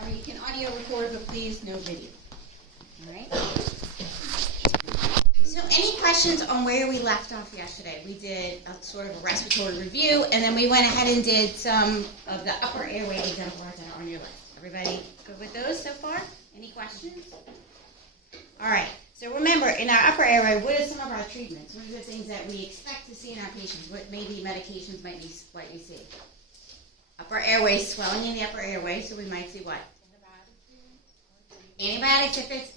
Remember, you can audio record, but please no video. All right? So any questions on where we left off yesterday? We did a sort of a respiratory review, and then we went ahead and did some of the upper airway exemplars that are on your list. Everybody good with those so far? Any questions? All right. So remember, in our upper airway, what are some of our treatments? What are the things that we expect to see in our patients? What maybe medications might we see? Upper airway, swelling in the upper airway, so we might see what? Antibiotics if it's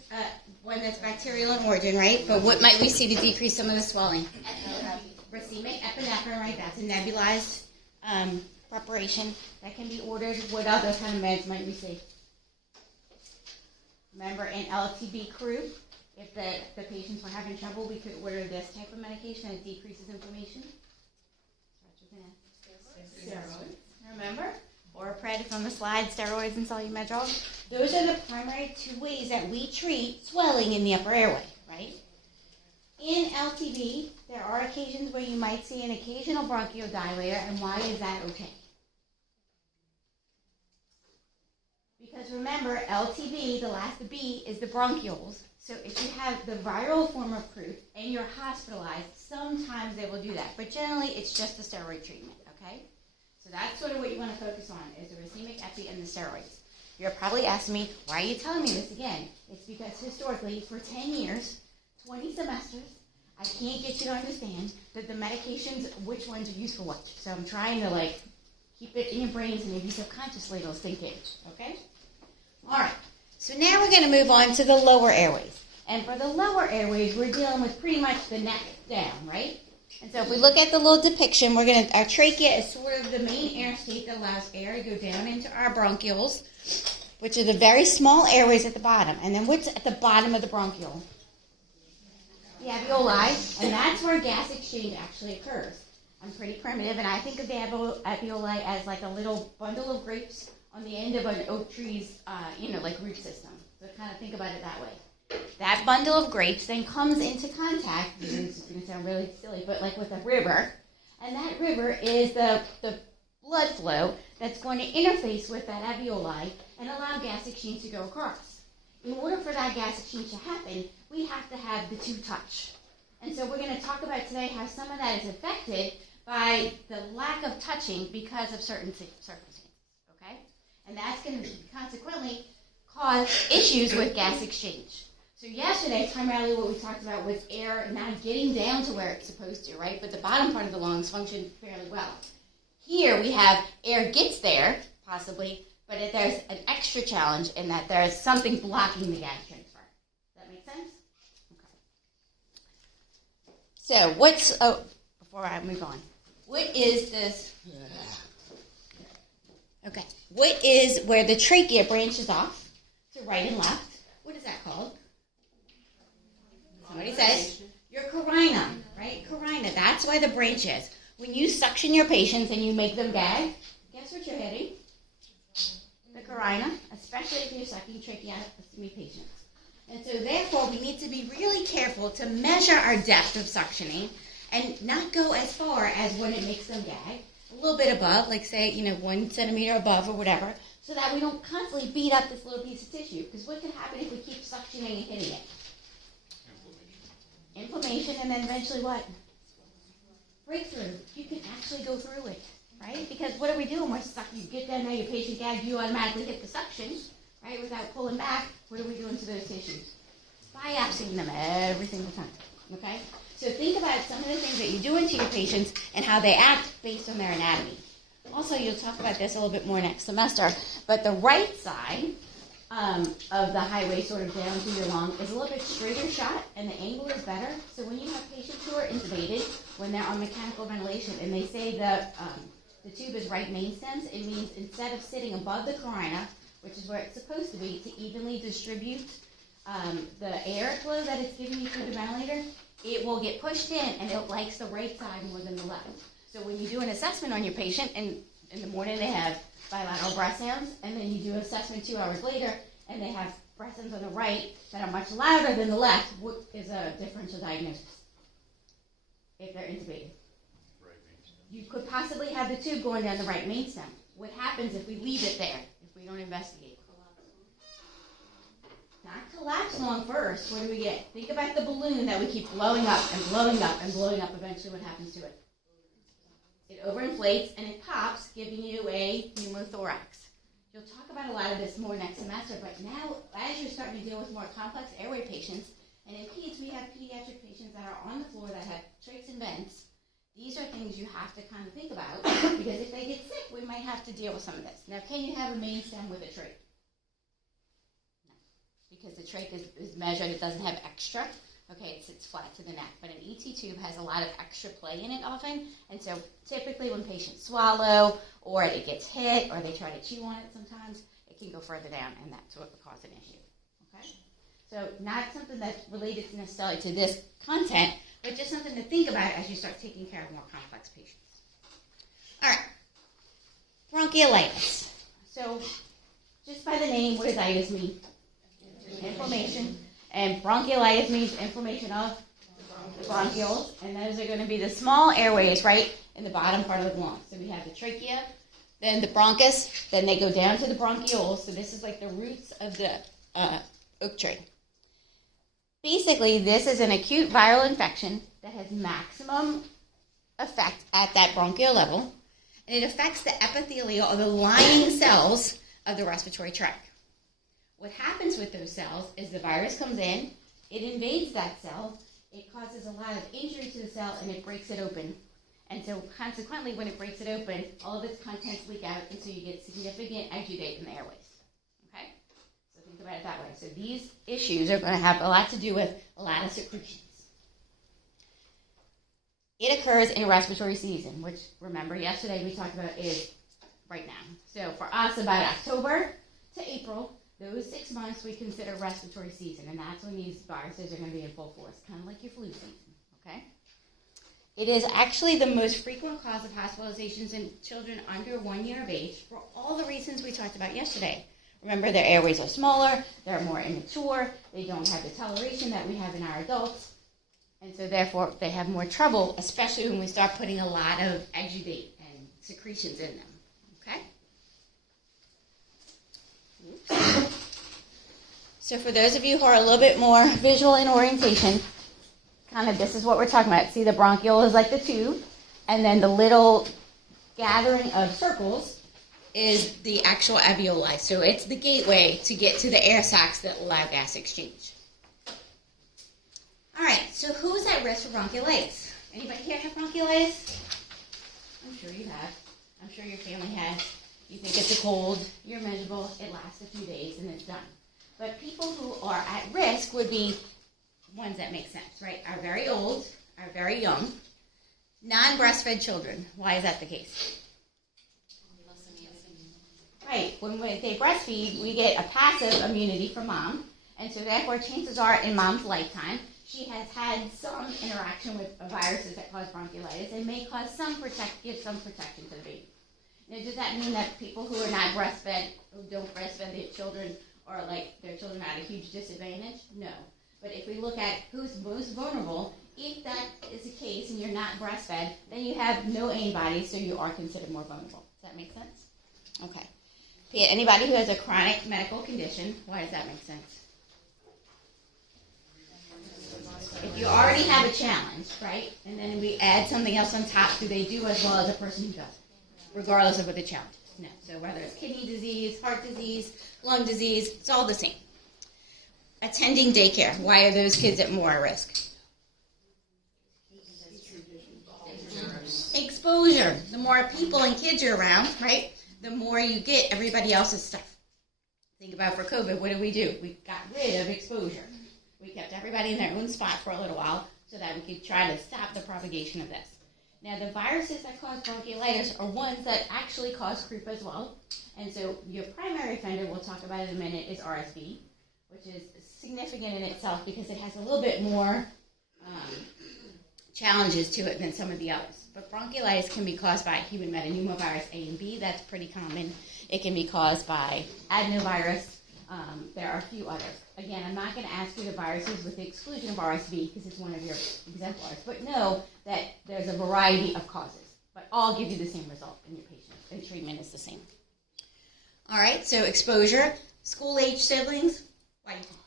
one that's bacterial in origin, right? But what might we see to decrease some of the swelling? Racemic epinephrine, right? That's a nebulized preparation that can be ordered. What other kind of meds might we see? Remember, in LTB crew, if the patients were having trouble, we could order this type of medication that decreases inflammation. Steroids. Remember? Orapred from the slide, steroids and solumedrol. Those are the primary two ways that we treat swelling in the upper airway, right? In LTB, there are occasions where you might see an occasional bronchodilator, and why is that okay? Because remember, LTB, the last B, is the bronchioles. So if you have the viral form of croup and you're hospitalized, sometimes they will do that. But generally, it's just a steroid treatment, okay? So that's sort of what you want to focus on, is the racemic epi and the steroids. You're probably asking me, why are you telling me this again? It's because historically, for 10 years, 20 semesters, I can't get you to understand that the medications, which ones are used for what. So I'm trying to, keep it in your brains and maybe subconsciously it'll sink in, okay? All right, so now we're going to move on to the lower airways. And for the lower airways, we're dealing with pretty much the neck down, right? And so if we look at the little depiction, our trachea is sort of the main air state that allows air to go down into our bronchioles, which are the very small airways at the bottom. And then what's at the bottom of the bronchiole? The alveoli, and that's where gas exchange actually occurs. I'm pretty primitive, and I think of the alveoli as like a little bundle of grapes on the end of an oak tree's, root system. So kind of think about it that way. That bundle of grapes then comes into contact, this is going to sound really silly, but like with a river, and that river is the blood flow that's going to interface with that alveoli and allow gas exchange to go across. In order for that gas exchange to happen, we have to have the two touch. And so we're going to talk about today how some of that is affected by the lack of touching because of certain circumstances, okay? And that's going to consequently cause issues with gas exchange. So yesterday, primarily what we talked about was air not getting down to where it's supposed to, right? But the bottom part of the lungs function fairly well. Here we have air gets there, possibly, but there's an extra challenge in that there's something blocking the gas transfer. Does that make sense? Okay. So before I move on, what is this? Okay. What is where the trachea branches off to right and left? What is that called? Somebody says your carina, right? Carina. That's why the branch is. When you suction your patients and you make them gag, guess what you're hitting? The carina, especially if you're sucking tracheostomy patients. And so therefore, we need to be really careful to measure our depth of suctioning and not go as far as when it makes them gag. A little bit above, like say, 1 centimeter above or whatever, so that we don't constantly beat up this little piece of tissue. Because what can happen if we keep suctioning and hitting it? Inflammation, and then eventually what? Breakthrough. You can actually go through it, right? Because what are we doing? We're sucking. You get down there, your patient gags, you automatically hit the suction, right? Without pulling back. What are we doing to those tissues? Biopsying them every single time, okay? So think about some of the things that you're doing to your patients and how they act based on their anatomy. Also, you'll talk about this a little bit more next semester, but the right side of the highway sort of down to your lung is a little bit straighter shot, and the angle is better. So when you have patients who are intubated, when they're on mechanical ventilation, and they say the tube is right main stems, it means instead of sitting above the carina, which is where it's supposed to be, to evenly distribute the airflow that it's giving you through the ventilator, it will get pushed in, and it likes the right side more than the left. So when you do an assessment on your patient, and in the morning they have bilateral breath sounds, and then you do an assessment 2 hours later, and they have breath sounds on the right that are much louder than the left, what is a differential diagnosis if they're intubated? Right main stem. You could possibly have the tube going down the right main stem. What happens if we leave it there, if we don't investigate? not collapse lung first, what do we get? Think about the balloon that we keep blowing up and blowing up and blowing up. Eventually, what happens to it? It overinflates and it pops, giving you a pneumothorax. You'll talk about a lot of this more next semester, but now, as you're starting to deal with more complex airway patients, and in peds, we have pediatric patients that are on the floor that have trachs and vents. These are things you have to kind of think about, because if they get sick, we might have to deal with some of this. Now, can you have a main stem with a trach? No, because the trach is measured, it doesn't have extra. Okay, it sits flat to the neck, but an ET tube has a lot of extra play in it often, and so typically when patients swallow, or it gets hit, or they try to chew on it sometimes, it can go further down, and that's what would cause an issue. Okay, so not something that's related necessarily to this content, but just something to think about as you start taking care of more complex patients. All right, bronchiolitis. So just by the name, what does itis mean? Inflammation. And bronchiolitis means inflammation of the bronchioles, and those are going to be the small airways right in the bottom part of the lung. So we have the trachea, then the bronchus, then they go down to the bronchioles. So this is like the roots of the oak tree. Basically, this is an acute viral infection that has maximum effect at that bronchial level, and it affects the epithelial or the lining cells of the respiratory tract. What happens with those cells is the virus comes in, it invades that cell, it causes a lot of injury to the cell, and it breaks it open. And so consequently, when it breaks it open, all of its contents leak out, and so you get significant exudate in the airways. Okay? So think about it that way. So these issues are going to have a lot to do with a lot of secretions. It occurs in respiratory season, which, remember, yesterday we talked about is right now. So for us, about October to April, those 6 months we consider respiratory season, and that's when these viruses are going to be in full force, kind of like your flu season, okay? It is actually the most frequent cause of hospitalizations in children under 1 year of age for all the reasons we talked about yesterday. Remember, their airways are smaller, they're more immature, they don't have the toleration that we have in our adults, and so therefore they have more trouble, especially when we start putting a lot of exudate and secretions in them, okay? So for those of you who are a little bit more visual in orientation, kind of this is what we're talking about. See, the bronchiole is like the tube, and then the little gathering of circles is the actual alveoli. So it's the gateway to get to the air sacs that allow gas exchange. All right, so who's at risk for bronchiolitis? Anybody here have bronchiolitis? I'm sure you have. I'm sure your family has. You think it's a cold, you're miserable, it lasts a few days, and it's done. But people who are at risk would be ones that make sense, right? Are very old, are very young, non-breastfed children. Why is that the case? Right, when they breastfeed, we get a passive immunity from mom, and so therefore chances are in mom's lifetime, she has had some interaction with viruses that cause bronchiolitis and may cause give some protection to the baby. Now, does that mean that people who are not breastfed, who don't breastfeed their children, are like their children at a huge disadvantage? No. But if we look at who's most vulnerable, if that is the case and you're not breastfed, then you have no antibodies, so you are considered more vulnerable. Does that make sense? Okay. Anybody who has a chronic medical condition, why does that make sense? If you already have a challenge, right, and then we add something else on top, do they do as well as a person who doesn't? Regardless of what the challenge is. No. So whether it's kidney disease, heart disease, lung disease, it's all the same. Attending daycare. Why are those kids at more risk? Exposure. The more people and kids you're around, right, the more you get everybody else's stuff. Think about for COVID, what did? We got rid of exposure. We kept everybody in their own spot for a little while so that we could try to stop the propagation of this. Now, the viruses that cause bronchiolitis are ones that actually cause croup as well. And so your primary offender, we'll talk about in a minute, is RSV, which is significant in itself because it has a little bit more challenges to it than some of the others. But bronchiolitis can be caused by human metapneumovirus A and B. That's pretty common. It can be caused by adenovirus. There are a few others. Again, I'm not going to ask you the viruses with the exclusion of RSV because it's one of your exemplars. But know that there's a variety of causes. But all give you the same result in your patient. And treatment is the same. All right, so exposure. School-age siblings. Why do you think?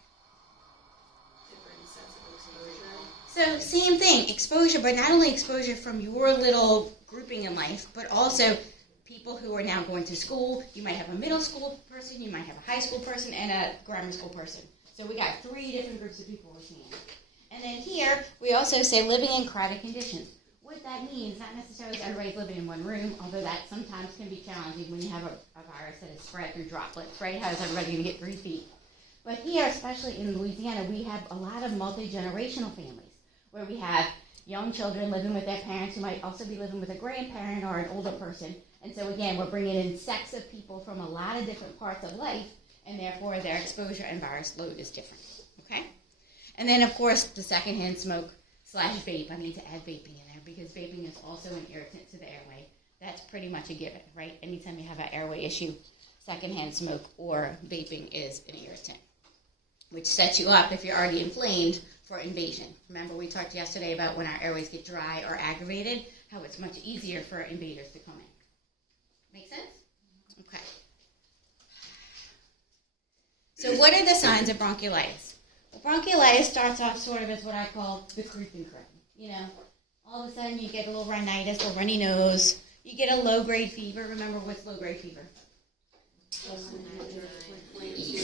So same thing, exposure, but not only exposure from your little grouping in life, but also people who are now going to school. You might have a middle school person, you might have a high school person, and a grammar school person. So we got 3 different groups of people we're seeing. And then here, we also say living in crowded conditions. What that means, not necessarily everybody's living in one room, although that sometimes can be challenging when you have a virus that is spread through droplets, right? How is everybody going to get 3 feet? But here, especially in Louisiana, we have a lot of multi-generational families, where we have young children living with their parents who might also be living with a grandparent or an older person. And so again, we're bringing in sets of people from a lot of different parts of life, and therefore their exposure and virus load is different, okay? And then, of course, the secondhand smoke / vape. I need to add vaping in there because vaping is also an irritant to the airway. That's pretty much a given, right? Anytime you have an airway issue, secondhand smoke or vaping is an irritant, which sets you up if you're already inflamed for invasion. Remember, we talked yesterday about when our airways get dry or aggravated, how it's much easier for invaders to come in. Make sense? Okay. So what are the signs of bronchiolitis? Well, bronchiolitis starts off sort of as what I call the creeping crowd. You know, all of a sudden you get a little rhinitis or runny nose. You get a low-grade fever. Remember, what's low-grade fever? So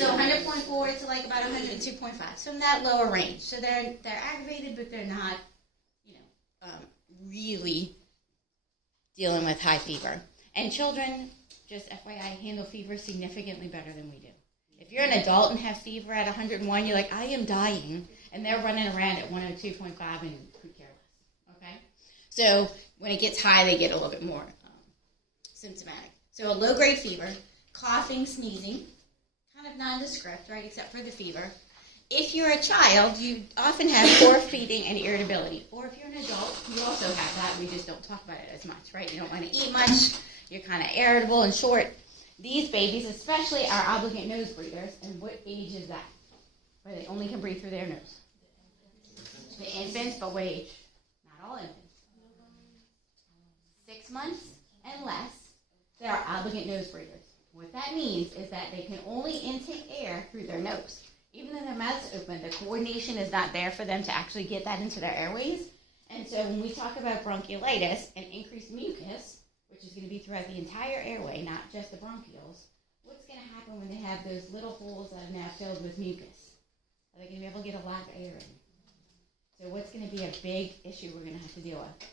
100.4 to like about 102.5. So in that lower range. So they're aggravated, but they're not, really dealing with high fever. And children, just FYI, handle fever significantly better than we do. If you're an adult and have fever at 101, you're like, I am dying. And they're running around at 102.5 and could care less. Okay? So when it gets high, they get a little bit more symptomatic. So a low-grade fever, coughing, sneezing, kind of nondescript, right, except for the fever. If you're a child, you often have poor feeding and irritability. Or if you're an adult, you also have that. We just don't talk about it as much, right? You don't want to eat much. You're kind of irritable and short. These babies especially are obligate nose breathers. And what age is that? Where they only can breathe through their nose. The infants, but what age? Not all infants. 6 months and less, they are obligate nose breathers. What that means is that they can only intake air through their nose. Even though their mouth's open, the coordination is not there for them to actually get that into their airways. And so when we talk about bronchiolitis and increased mucus, which is going to be throughout the entire airway, not just the bronchioles, what's going to happen when they have those little holes that are now filled with mucus? Are they going to be able to get a lot of air in? So what's going to be a big issue we're going to have to deal with?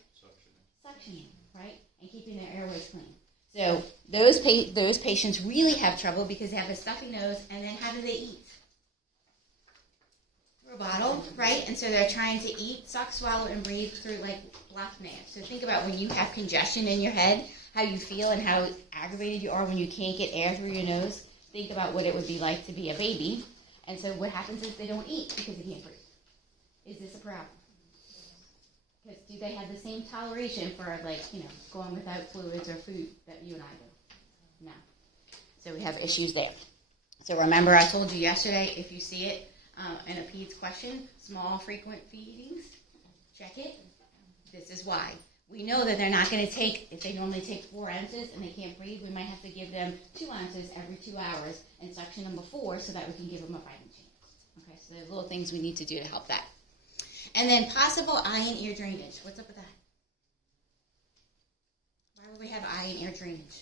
Suctioning, right? And keeping their airways clean. So those patients really have trouble because they have a stuffy nose, and then how do they eat? Through a bottle, right? And so they're trying to eat, suck, swallow, and breathe through like blocked nails. So think about when you have congestion in your head, how you feel and how aggravated you are when you can't get air through your nose. Think about what it would be like to be a baby. And so what happens is they don't eat because they can't breathe. Is this a problem? Because do they have the same toleration for, going without fluids or food that you and I do? No. So we have issues there. So remember I told you yesterday, if you see it in a PEDS question, small frequent feedings, check it. This is why. We know that they're not going to take, if they normally take 4 ounces and they can't breathe, we might have to give them 2 ounces every 2 hours and suction them before so that we can give them a fighting chance. Okay, so there's little things we need to do to help that. And then possible eye and ear drainage. What's up with that? Why would we have eye and ear drainage?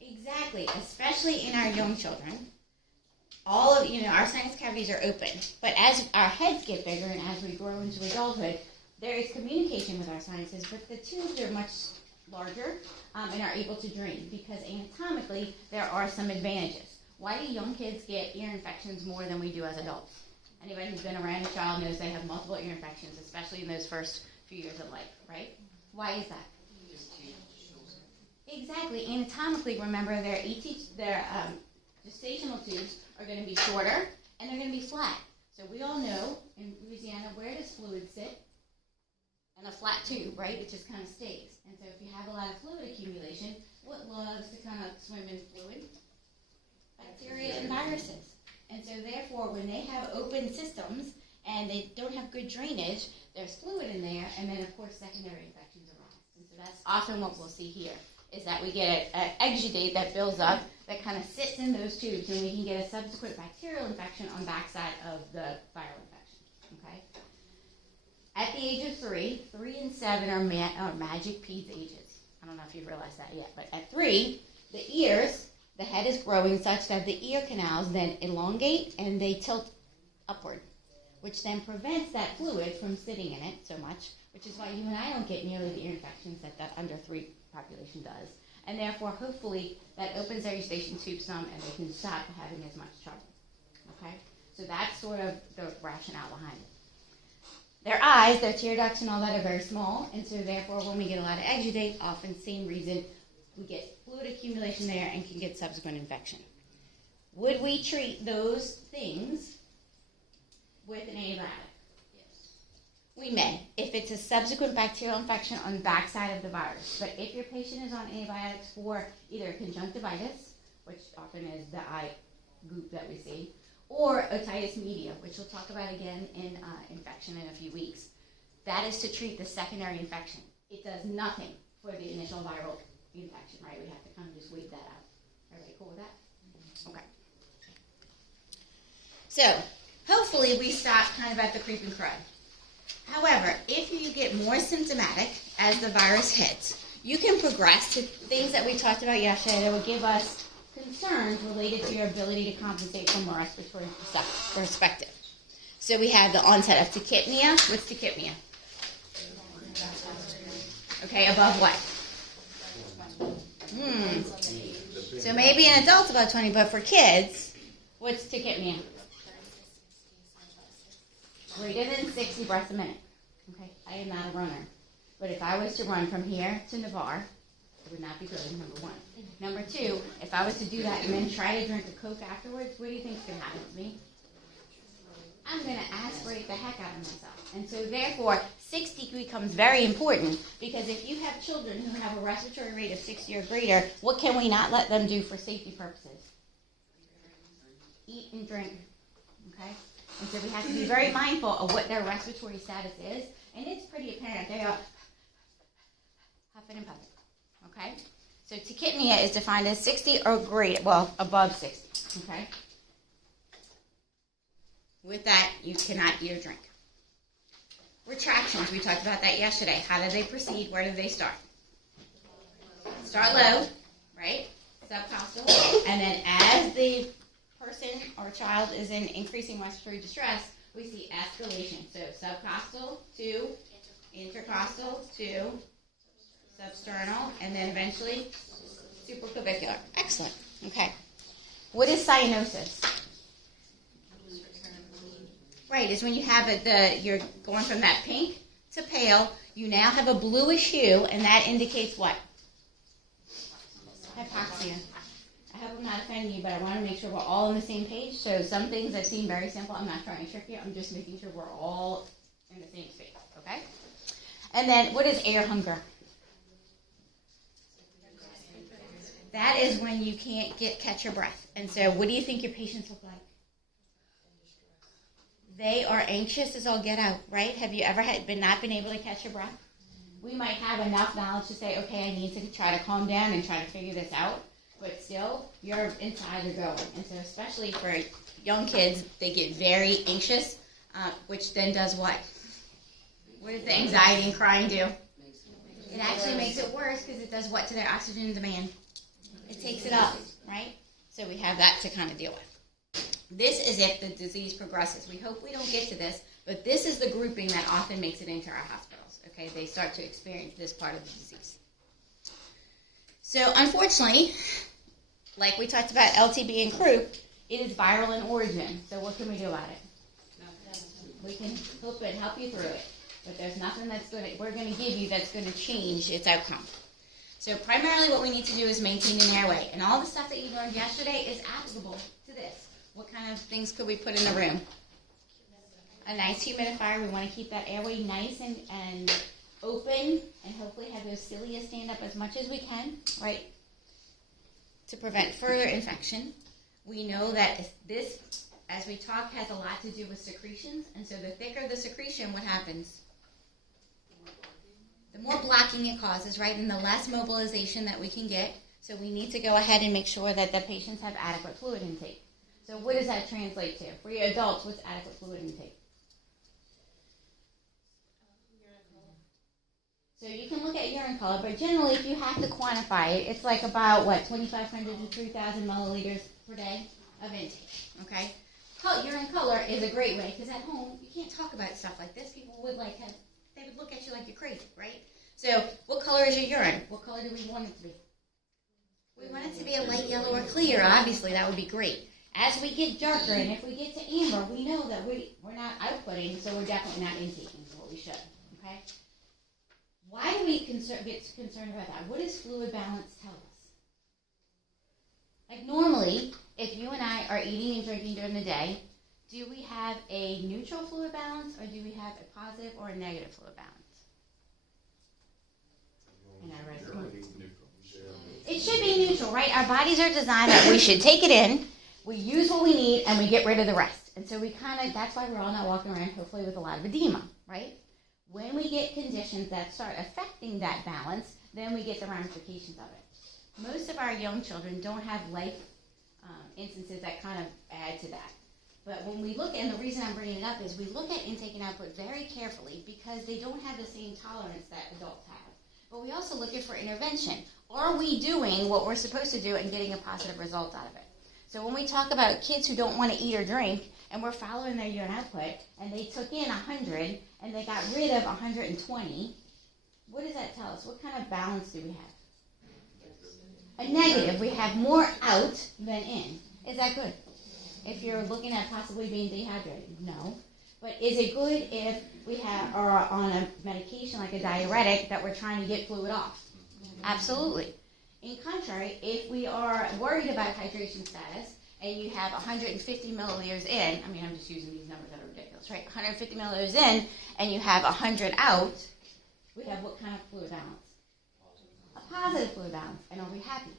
Exactly, especially in our young children. All of, our sinus cavities are open. But as our heads get bigger and as we grow into adulthood, there is communication with our sinuses, but the tubes are much larger and are able to drain because anatomically there are some advantages. Why do young kids get ear infections more than we do as adults? Anybody who's been around a child knows they have multiple ear infections, especially in those first few years of life, right? Why is that? Exactly. Anatomically, remember, their gestational tubes are going to be shorter and they're going to be flat. So we all know in Louisiana, where does fluid sit? In a flat tube, right? It just kind of stays. And so if you have a lot of fluid accumulation, what loves to kind of swim in fluid? Bacteria and viruses. And so therefore, when they have open systems and they don't have good drainage, there's fluid in there, and then of course secondary infections arise. And so that's often what we'll see here, is that we get an exudate that builds up that kind of sits in those tubes, and we can get a subsequent bacterial infection on the backside of the viral infection. okay? At the age of 3, 3 and 7 are magic peds ages. I don't know if you've realized that yet, but at 3, the ears, the head is growing such that the ear canals then elongate and they tilt upward, which then prevents that fluid from sitting in it so much, which is why you and I don't get nearly the ear infections that the under 3 population does. And therefore, hopefully, that opens their eustachian tube some and they can stop having as much trouble. Okay? So that's sort of the rationale behind it. Their eyes, their tear ducts and all that are very small, and so therefore when we get a lot of exudate, often same reason, we get fluid accumulation there and can get subsequent infection. Would we treat those things with an antibiotic? Yes. We may, if it's a subsequent bacterial infection on the backside of the virus. But if your patient is on antibiotics for either conjunctivitis, which often is the eye goop that we see, or otitis media, which we'll talk about again in infection in a few weeks. That is to treat the secondary infection. It does nothing for the initial viral infection, right? We have to kind of just wait that out. Everybody cool with that? Okay. So, hopefully we stop kind of at the creep and crud. However, if you get more symptomatic as the virus hits, you can progress to things that we talked about yesterday that will give us concerns related to your ability to compensate from a respiratory perspective. So we have the onset of tachypnea. What's tachypnea? Okay, above what? So maybe an adult above 20, but for kids, what's tachypnea? Greater than 60 breaths a minute. Okay, I am not a runner. But if I was to run from here to Navarre, it would not be good, number 1. Number 2, if I was to do that and then try to drink a Coke afterwards, what do you think is going to happen to me? I'm going to aspirate the heck out of myself. And so therefore, 60 becomes very important because if you have children who have a respiratory rate of 60 or greater, what can we not let them do for safety purposes? Eat and drink. Okay? And so we have to be very mindful of what their respiratory status is. And it's pretty apparent. They are huffing and puffing. Okay? So tachypnea is defined as 60 or greater, well, above 60, okay? With that, you cannot eat or drink. Retractions, we talked about that yesterday. How do they proceed? Where do they start? Start low, right? Subcostal. And then as the person or child is in increasing respiratory distress, we see escalation. So subcostal to intercostal to substernal, and then eventually supraclavicular. Excellent. Okay. What is cyanosis? Right, is when you have you're going from that pink to pale, you now have a bluish hue, and that indicates what? Hypoxia. I hope I'm not offending you, but I want to make sure we're all on the same page. So some things that seem very simple, I'm not trying to trick you, I'm just making sure we're all in the same space, okay? And then what is air hunger? That is when you can't catch your breath. And so what do you think your patients look like? They are anxious as all get out, right? Have you ever not been able to catch your breath? We might have enough knowledge to say, okay, I need to try to calm down and try to figure this out. But still, your insides are going. And so especially for young kids, they get very anxious, which then does what? What does the anxiety and crying do? It actually makes it worse because it does what to their oxygen demand? It takes it up, right? So we have that to kind of deal with. This is if the disease progresses. We hope we don't get to this, but this is the grouping that often makes it into our hospitals. Okay, they start to experience this part of the disease. So unfortunately, like we talked about LTB and croup, it is viral in origin. So what can we do about it? We can help you through it, but there's nothing we're going to give you that's going to change its outcome. So primarily what we need to do is maintain an airway. And all the stuff that you learned yesterday is applicable to this. What kind of things could we put in the room? A nice humidifier. We want to keep that airway nice and open and hopefully have those cilia stand up as much as we can, right? To prevent further infection. We know that this, as we talk, has a lot to do with secretions. And so the thicker the secretion, what happens? The more blocking it causes, right, and the less mobilization that we can get. So we need to go ahead and make sure that the patients have adequate fluid intake. So what does that translate to? For your adults, what's adequate fluid intake? So you can look at urine color, but generally if you have to quantify it, it's like about, 2,500 to 3,000 milliliters per day of intake, okay? Urine color is a great way, because at home, you can't talk about stuff like this. People would they would look at you like you're crazy, right? So what color is your urine? What color do we want it to be? We want it to be a light yellow or clear. Obviously, that would be great. As we get darker, and if we get to amber, we know that we're not outputting, so we're definitely not intaking what we should, okay? Why do we get concerned about that? What does fluid balance tell us? Like normally, if you and I are eating and drinking during the day, do we have a neutral fluid balance, or do we have a positive or a negative fluid balance? It should be neutral, right? Our bodies are designed that we should take it in, we use what we need, and we get rid of the rest. And so that's why we're all not walking around, hopefully, with a lot of edema, right? When we get conditions that start affecting that balance, then we get the ramifications of it. Most of our young children don't have life instances that kind of add to that. But when we look, and the reason I'm bringing it up is we look at intake and output very carefully because they don't have the same tolerance that adults have. But we also look for intervention. Are we doing what we're supposed to do and getting a positive result out of it? So when we talk about kids who don't want to eat or drink, and we're following their urine output, and they took in 100, and they got rid of 120, what does that tell us? What kind of balance do we have? A negative. We have more out than in. Is that good? If you're looking at possibly being dehydrated, no. But is it good if we are on a medication like a diuretic that we're trying to get fluid off? Absolutely. In contrary, if we are worried about hydration status and you have 150 milliliters in, I'm just using these numbers that are ridiculous, right? 150 milliliters in and you have 100 out, we have what kind of fluid balance? A positive fluid balance. And are we happy?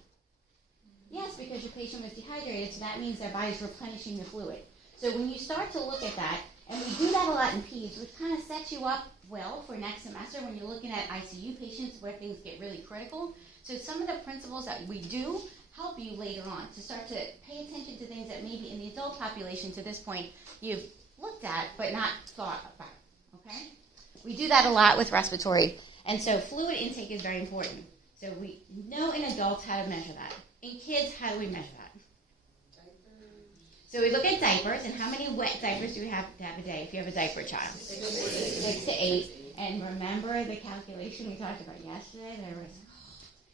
Yes, because your patient was dehydrated, so that means their body's replenishing the fluid. So when you start to look at that, and we do that a lot in peds, which kind of sets you up well for next semester when you're looking at ICU patients where things get really critical. So some of the principles that we do help you later on to start to pay attention to things that maybe in the adult population to this point you've looked at but not thought about, okay? We do that a lot with respiratory. And so fluid intake is very important. So we know in adults how to measure that. In kids, how do we measure that? So we look at diapers, and how many wet diapers do we have to have a day if you have a diaper child? 6 to 8. And remember the calculation we talked about yesterday?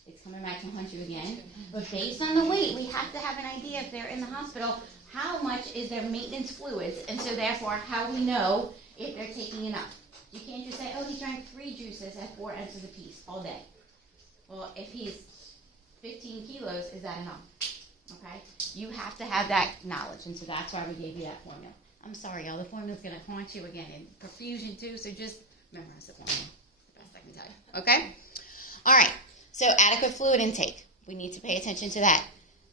It's coming back to haunt you again. But based on the weight, we have to have an idea if they're in the hospital, how much is their maintenance fluids, and so therefore how we know if they're taking enough. You can't just say, he drank 3 juices at 4 ounces apiece all day. Well, if he's 15 kilos, is that enough? Okay? You have to have that knowledge, and so that's why we gave you that formula. I'm sorry, y'all, the formula's going to haunt you again in perfusion too, so just memorize the formula. The best I can tell you. Okay? All right. So adequate fluid intake. We need to pay attention to that.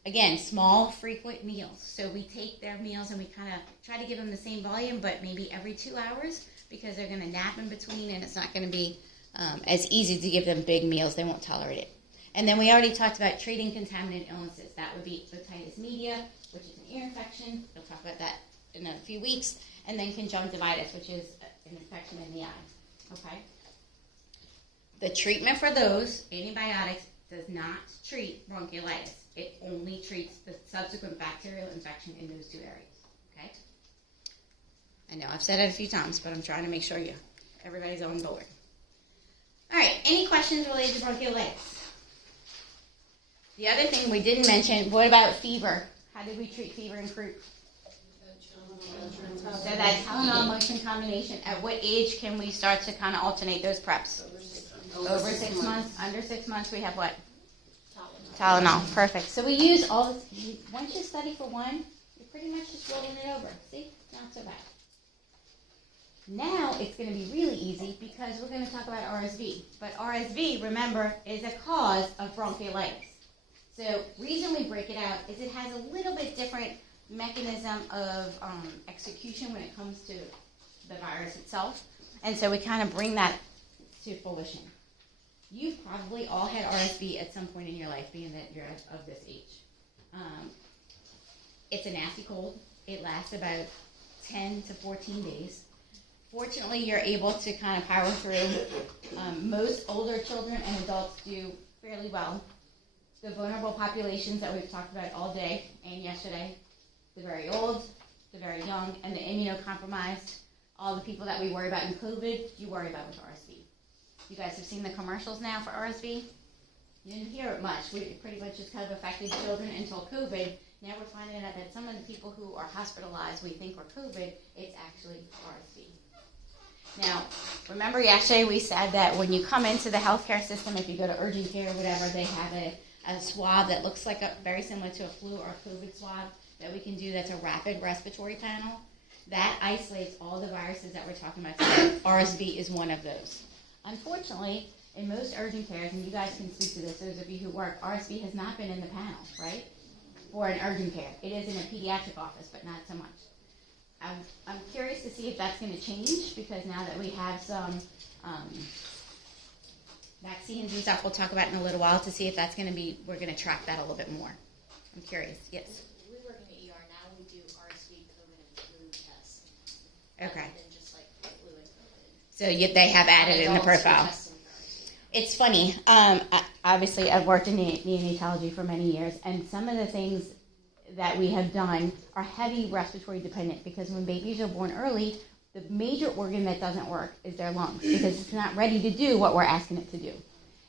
Again, small, frequent meals. So we take their meals and we kind of try to give them the same volume, but maybe every 2 hours because they're going to nap in between, and it's not going to be as easy to give them big meals. They won't tolerate it. And then we already talked about treating contaminant illnesses. That would be otitis media, which is an ear infection. We'll talk about that in a few weeks. And then conjunctivitis, which is an infection in the eye. Okay? The treatment for those, antibiotics, does not treat bronchiolitis. It only treats the subsequent bacterial infection in those 2 areas. Okay? I know I've said it a few times, but I'm trying to make sure everybody's on board. All right, any questions related to bronchiolitis? The other thing we didn't mention, what about fever? How did we treat fever in croup? So that Tylenol motion combination. At what age can we start to kind of alternate those preps? Over 6 months. Under 6 months, we have what? Tylenol. Perfect. So we use all this. Once you study for one, you're pretty much just rolling it over. See? Not so bad. Now it's going to be really easy because we're going to talk about RSV. But RSV, remember, is a cause of bronchiolitis. So reason we break it out is it has a little bit different mechanism of execution when it comes to the virus itself. And so we kind of bring that to fruition. You've probably all had RSV at some point in your life, being that you're of this age. It's a nasty cold. It lasts about 10 to 14 days. Fortunately, you're able to kind of power through. Most older children and adults do fairly well. The vulnerable populations that we've talked about all day and yesterday, the very old, the very young, and the immunocompromised, all the people that we worry about in COVID, you worry about with RSV. You guys have seen the commercials now for RSV? You didn't hear it much. We pretty much just kind of affected children until COVID. Now we're finding out that some of the people who are hospitalized we think are COVID, it's actually RSV. Now, remember yesterday we said that when you come into the healthcare system, if you go to urgent care or whatever, they have a swab that looks like very similar to a flu or a COVID swab that we can do that's a rapid respiratory panel. That isolates all the viruses that we're talking about today. RSV is one of those. Unfortunately, in most urgent cares, and you guys can speak to this, those of you who work, RSV has not been in the panel, right? For an urgent care. It is in a pediatric office, but not so much. I'm curious to see if that's going to change, because now that we have some vaccines and stuff we'll talk about in a little while, to see if that's going to be, we're going to track that a little bit more. I'm curious. Yes? We work in the ER now. We do RSV, COVID, and flu tests. Okay. Rather than just like flu and COVID. So they have added in the profile. It's funny. Obviously, I've worked in neonatology for many years, and some of the things that we have done are heavy respiratory dependent, because when babies are born early, the major organ that doesn't work is their lungs, because it's not ready to do what we're asking it to do.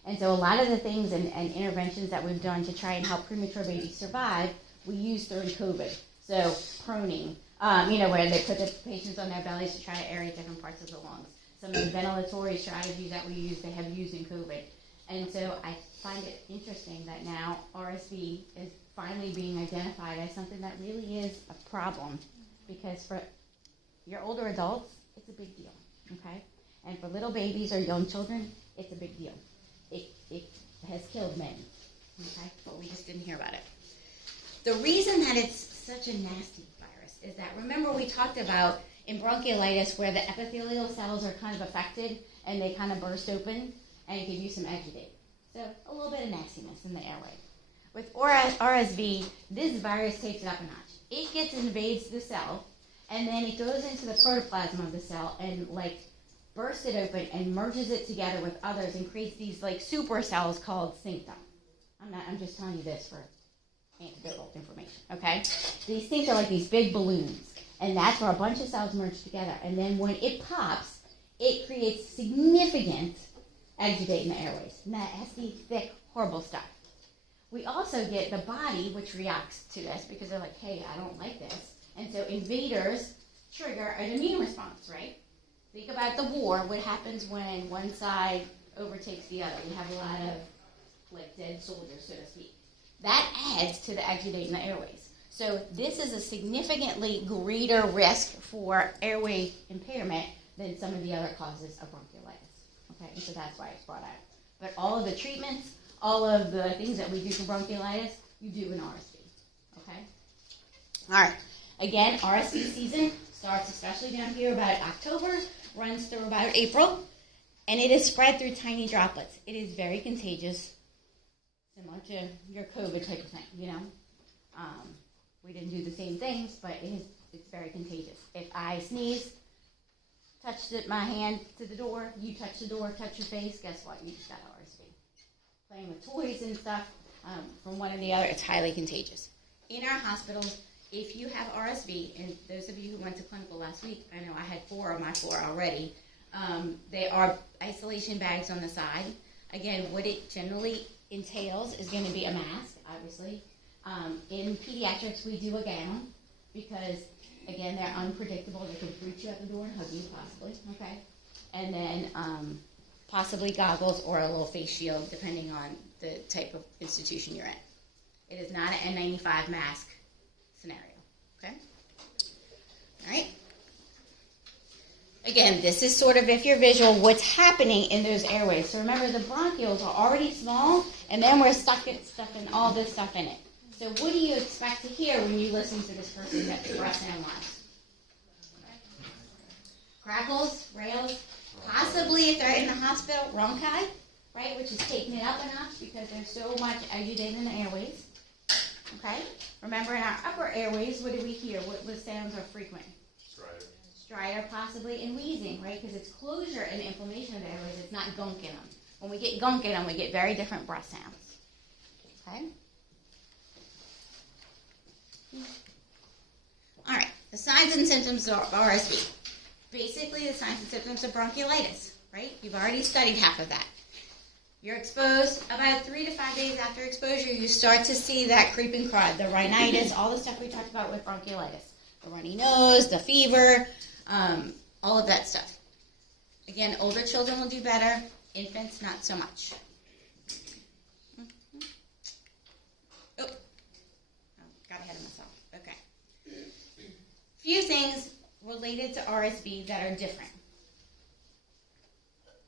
And so a lot of the things and interventions that we've done to try and help premature babies survive, we use during COVID. So proning, where they put the patients on their bellies to try to aerate different parts of the lungs. Some of the ventilatory strategies that we use, they have used in COVID. And so I find it interesting that now RSV is finally being identified as something that really is a problem, because for your older adults, it's a big deal, okay? And for little babies or young children, it's a big deal. It has killed many, okay? But we just didn't hear about it. The reason that it's such a nasty virus is that, remember we talked about in bronchiolitis where the epithelial cells are kind of affected and they kind of burst open and give you some exudate. So a little bit of nastiness in the airway. With RSV, this virus takes it up a notch. It invades the cell, and then it goes into the protoplasm of the cell and bursts it open and merges it together with others and creates these super cells called sphincter. I'm just telling you this for anecdotal information, okay? These things are like these big balloons, and that's where a bunch of cells merge together. And then when it pops, it creates significant exudate in the airways. Nasty, thick, horrible stuff. We also get the body, which reacts to this because they're like, hey, I don't like this. And so invaders trigger an immune response, right? Think about the war. What happens when one side overtakes the other? We have a lot of dead soldiers, so to speak. That adds to the exudate in the airways. So this is a significantly greater risk for airway impairment than some of the other causes of bronchiolitis. Okay, and so that's why it's brought out. But all of the treatments, all of the things that we do for bronchiolitis, you do in RSV. Okay? All right. Again, RSV season starts especially down here about October, runs through about April, and it is spread through tiny droplets. It is very contagious, similar to your COVID type of thing, We didn't do the same things, but it's very contagious. If I sneeze, touch my hand to the door, you touch the door, touch your face, guess what? You just got RSV. Playing with toys and stuff from one or the other, it's highly contagious. In our hospitals, if you have RSV, and those of you who went to clinical last week, I know I had 4 on my floor already, they are isolation bags on the side. Again, what it generally entails is going to be a mask, obviously. In pediatrics, we do a gown because, again, they're unpredictable. They can greet you at the door and hug you, possibly, okay? And then possibly goggles or a little face shield, depending on the type of institution you're in. It is not an N95 mask scenario, okay? All right. Again, this is sort of, if you're visual, what's happening in those airways. So remember, the bronchioles are already small, and then we're stuffing all this stuff in it. So what do you expect to hear when you listen to this person get the breath sound lines? Crackles, rails, possibly if they're in the hospital, bronchi, right, which is taking it up a notch because there's so much exudate in the airways. Okay? Remember, in our upper airways, what do we hear? What sounds are frequent? stridor possibly, and wheezing, right? Because it's closure and inflammation of the airways. It's not gunk in them. When we get gunk in them, we get very different breath sounds. Okay? All right, the signs and symptoms of RSV. Basically, the signs and symptoms of bronchiolitis, right? You've already studied half of that. You're exposed, about 3 to 5 days after exposure, you start to see that creeping crud, the rhinitis, all the stuff we talked about with bronchiolitis. The runny nose, the fever, all of that stuff. Again, older children will do better, infants not so much. Oh, got ahead of myself. Okay. Few things related to RSV that are different.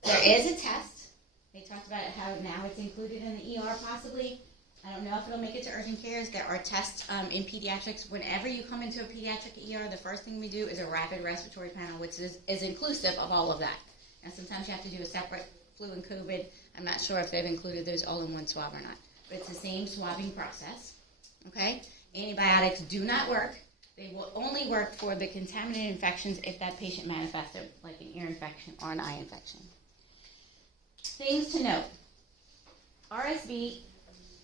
There is a test. They talked about how now it's included in the ER possibly. I don't know if it'll make it to urgent cares. There are tests in pediatrics. Whenever you come into a pediatric ER, the first thing we do is a rapid respiratory panel, which is inclusive of all of that. And sometimes you have to do a separate flu and COVID. I'm not sure if they've included those all in one swab or not. But it's the same swabbing process. Okay? Antibiotics do not work. They will only work for the contaminated infections if that patient manifested like an ear infection or an eye infection. Things to note. RSV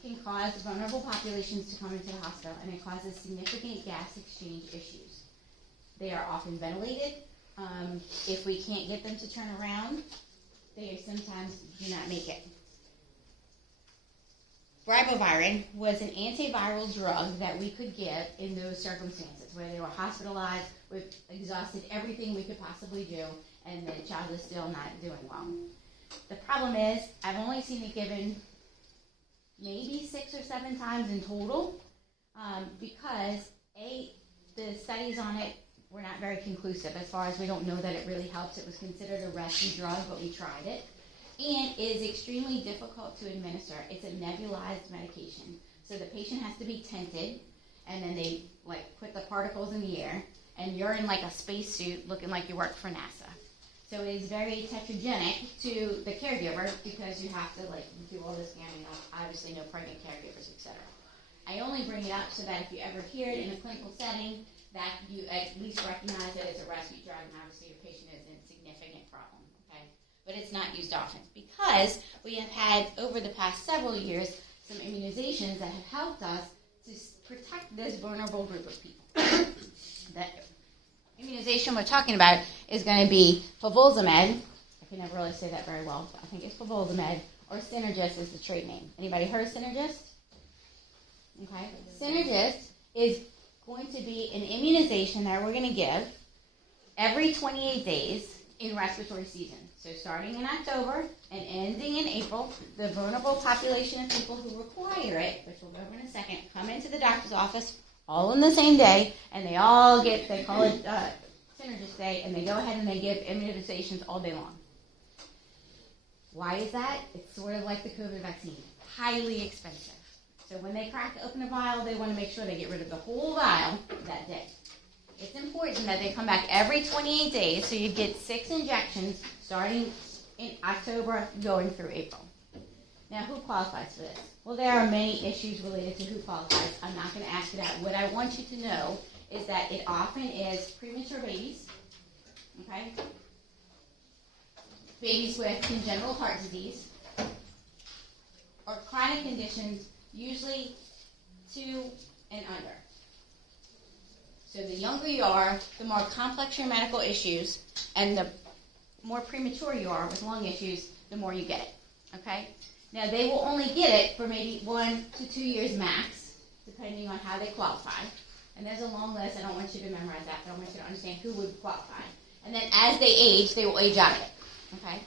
can cause vulnerable populations to come into the hospital, and it causes significant gas exchange issues. They are often ventilated. If we can't get them to turn around, they sometimes do not make it. Ribavirin was an antiviral drug that we could give in those circumstances where they were hospitalized, we've exhausted everything we could possibly do, and the child is still not doing well. The problem is, I've only seen it given maybe 6 or 7 times in total, because the studies on it were not very conclusive. As far as we don't know that it really helps. It was considered a rescue drug, but we tried it. And it is extremely difficult to administer. It's a nebulized medication. So the patient has to be tented, and then they put the particles in the air, and you're in like a spacesuit looking like you work for NASA. So it is very tetragenic to the caregiver because you have to do all this scanning. Obviously, no pregnant caregivers, etc. I only bring it up so that if you ever hear it in a clinical setting, that you at least recognize that it's a rescue drug, and obviously your patient is in significant problem. Okay, but it's not used often because we have had over the past several years some immunizations that have helped us to protect this vulnerable group of people. That immunization we're talking about is going to be Favolzamab. I can never really say that very well, but I think it's Favolzamab, or Synergist is the trade name. Anybody heard of Synergist? Okay. Synergist is going to be an immunization that we're going to give every 28 days in respiratory season. So starting in October and ending in April, the vulnerable population of people who require it, which we'll go over in a second, come into the doctor's office all in the same day, and they all get, they call it Synergist Day, and they go ahead and they give immunizations all day long. Why is that? It's sort of like the COVID vaccine, highly expensive. So when they crack open a vial, they want to make sure they get rid of the whole vial that day. It's important that they come back every 28 days, so you get 6 injections starting in October going through April. Now, who qualifies for this? Well, there are many issues related to who qualifies. I'm not going to ask you that. What I want you to know is that it often is premature babies, okay? Babies with congenital heart disease or chronic conditions, usually 2 and under. So the younger you are, the more complex your medical issues, and the more premature you are with lung issues, the more you get it, okay? Now, they will only get it for maybe 1 to 2 years max, depending on how they qualify. And there's a long list. I don't want you to memorize that, but I want you to understand who would qualify. And then as they age, they will age out of it, okay?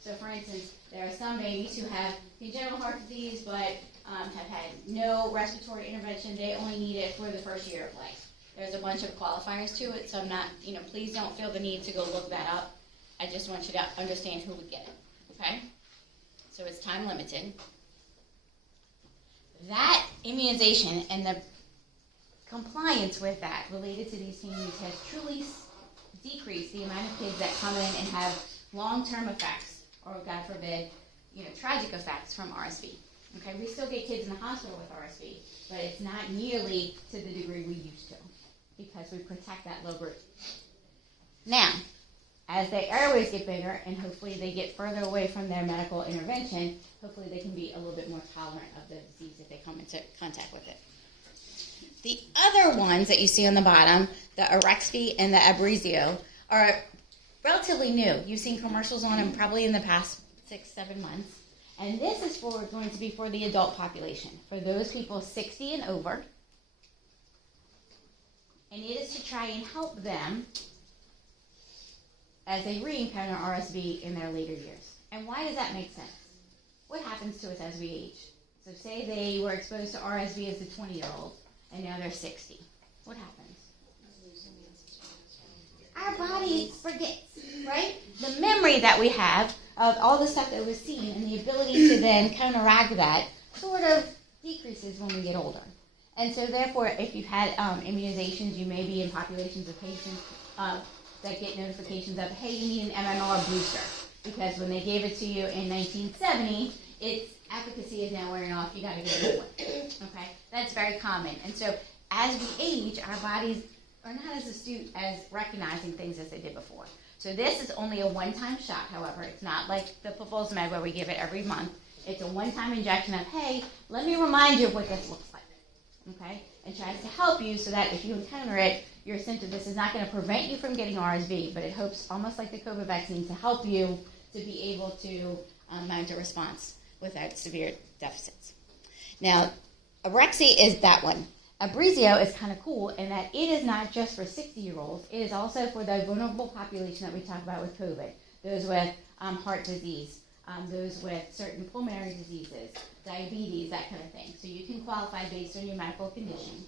So, for instance, there are some babies who have congenital heart disease, but have had no respiratory intervention. They only need it for the first year of life. There's a bunch of qualifiers to it, so I'm not, please don't feel the need to go look that up. I just want you to understand who would get it, okay? So it's time limited. That immunization and the compliance with that related to these changes has truly decreased the amount of kids that come in and have long-term effects, or God forbid, tragic effects from RSV. Okay, we still get kids in the hospital with RSV, but it's not nearly to the degree we used to because we protect that low group. Now, as their airways get bigger and hopefully they get further away from their medical intervention, hopefully they can be a little bit more tolerant of the disease if they come into contact with it. The other ones that you see on the bottom, the Arexvy and the Abruzzo, are relatively new. You've seen commercials on them probably in the past 6-7 months. And this is going to be for the adult population, for those people 60 and over. And it is to try and help them as they re-encounter RSV in their later years. And why does that make sense? What happens to us as we age? So say they were exposed to RSV as a 20-year-old, and now they're 60. What happens? Our body forgets, right? The memory that we have of all the stuff that was seen and the ability to then counteract that sort of decreases when we get older. And so therefore, if you've had immunizations, you may be in populations of patients that get notifications of, hey, you need an MMR booster. Because when they gave it to you in 1970, its efficacy is now wearing off. You got to get a new one. Okay? That's very common. And so as we age, our bodies are not as astute as recognizing things as they did before. So this is only a one-time shot, however. It's not like the Pavosmed where we give it every month. It's a one-time injection of, hey, let me remind you of what this looks like. Okay? And tries to help you so that if you encounter it, your symptom, this is not going to prevent you from getting RSV, but it hopes, almost like the COVID vaccine, to help you to be able to mount a response without severe deficits. Now, Arexvy is that one. Abruzzo is kind of cool in that it is not just for 60-year-olds. It is also for the vulnerable population that we talk about with COVID. Those with heart disease, those with certain pulmonary diseases, diabetes, that kind of thing. So you can qualify based on your medical condition.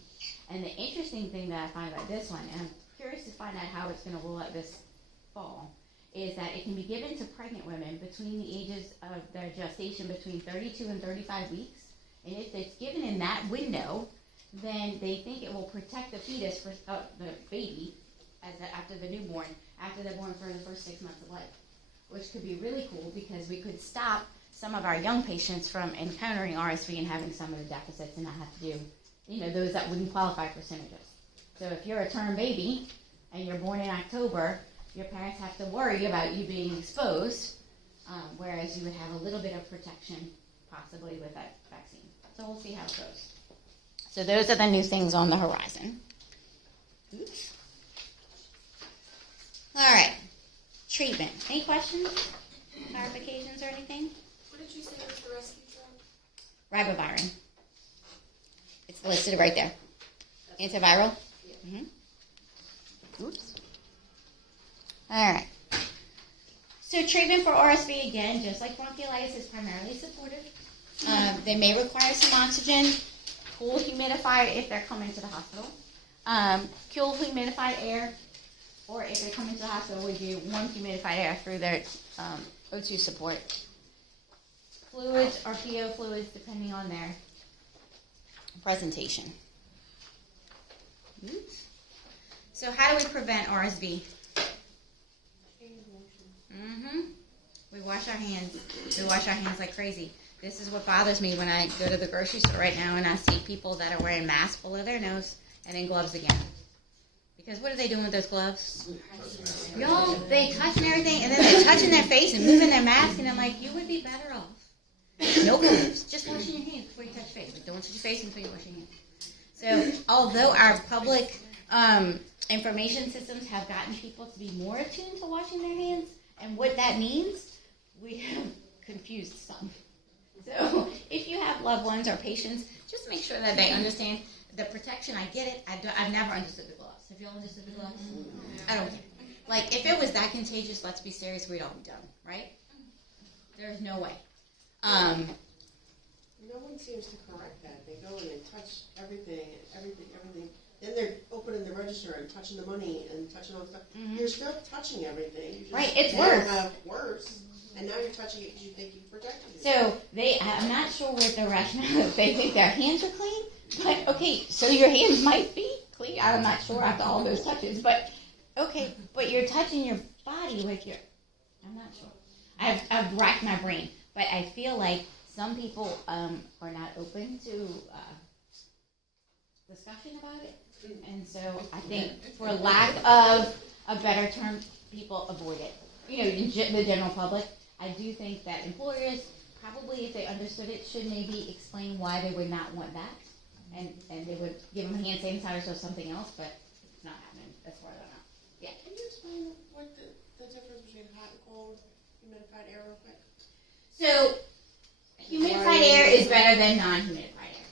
And the interesting thing that I find about this one, and I'm curious to find out how it's going to roll out this fall, is that it can be given to pregnant women between the ages of their gestation between 32 and 35 weeks. And if it's given in that window, then they think it will protect the fetus, for the baby, after the newborn, after they're born for the first 6 months of life, which could be really cool because we could stop some of our young patients from encountering RSV and having some of the deficits and not have to do, those that wouldn't qualify for synergies. So if you're a term baby and you're born in October, your parents have to worry about you being exposed, whereas you would have a little bit of protection possibly with that vaccine. So we'll see how it goes. So those are the new things on the horizon. Oops. All right. Treatment. Any questions? Clarifications or anything? What did you say was the rescue drug? Ribavirin. It's listed right there. Antiviral? Yeah. Mm-hmm. Oops. All right. So treatment for RSV, again, just like bronchiolitis, is primarily supportive. They may require some oxygen. Cool humidified if they're coming to the hospital. Cool humidified air, or if they're coming to the hospital, we do warm humidified air through their O2 support. Fluids or PO fluids, depending on their presentation. Oops. So how do we prevent RSV? We wash our hands. We wash our hands like crazy. This is what bothers me when I go to the grocery store right now and I see people that are wearing masks below their nose and then gloves again. Because what are they doing with those gloves? Y'all, they touching everything and then they're touching their face and moving their mask, and I'm like, you would be better off. No gloves. Just washing your hands before you touch your face. But don't touch your face until you wash your hands. So although our public information systems have gotten people to be more attuned to washing their hands and what that means, we have confused some. So if you have loved ones or patients, just make sure that they understand the protection. I get it. I've never understood the gloves. Have you all understood the gloves? I don't care. Like, if it was that contagious, let's be serious, we'd all be done, right? There's no way. No one seems to correct that. They go and they touch everything. Then they're opening the register and touching the money and touching all the stuff. Mm-hmm. You're still touching everything. You just right, it's worse. Have worse. And now you're touching it because you think you protected it. So I'm not sure what the rationale is. They think their hands are clean, but okay, so your hands might be clean. I'm not sure after all those touches, but okay, but you're touching your body with I'm not sure. I've racked my brain, but I feel like some people are not open to discussion about it, and so I think for lack of a better term, people avoid it. You know, the general public. I do think that employers, probably if they understood it, should maybe explain why they would not want that. And they would give them hand sanitizers or something else, but it's not happening as far as I know. Yeah. Can you explain what the difference between hot and cold humidified air real quick? So, humidified air is better than non-humidified air.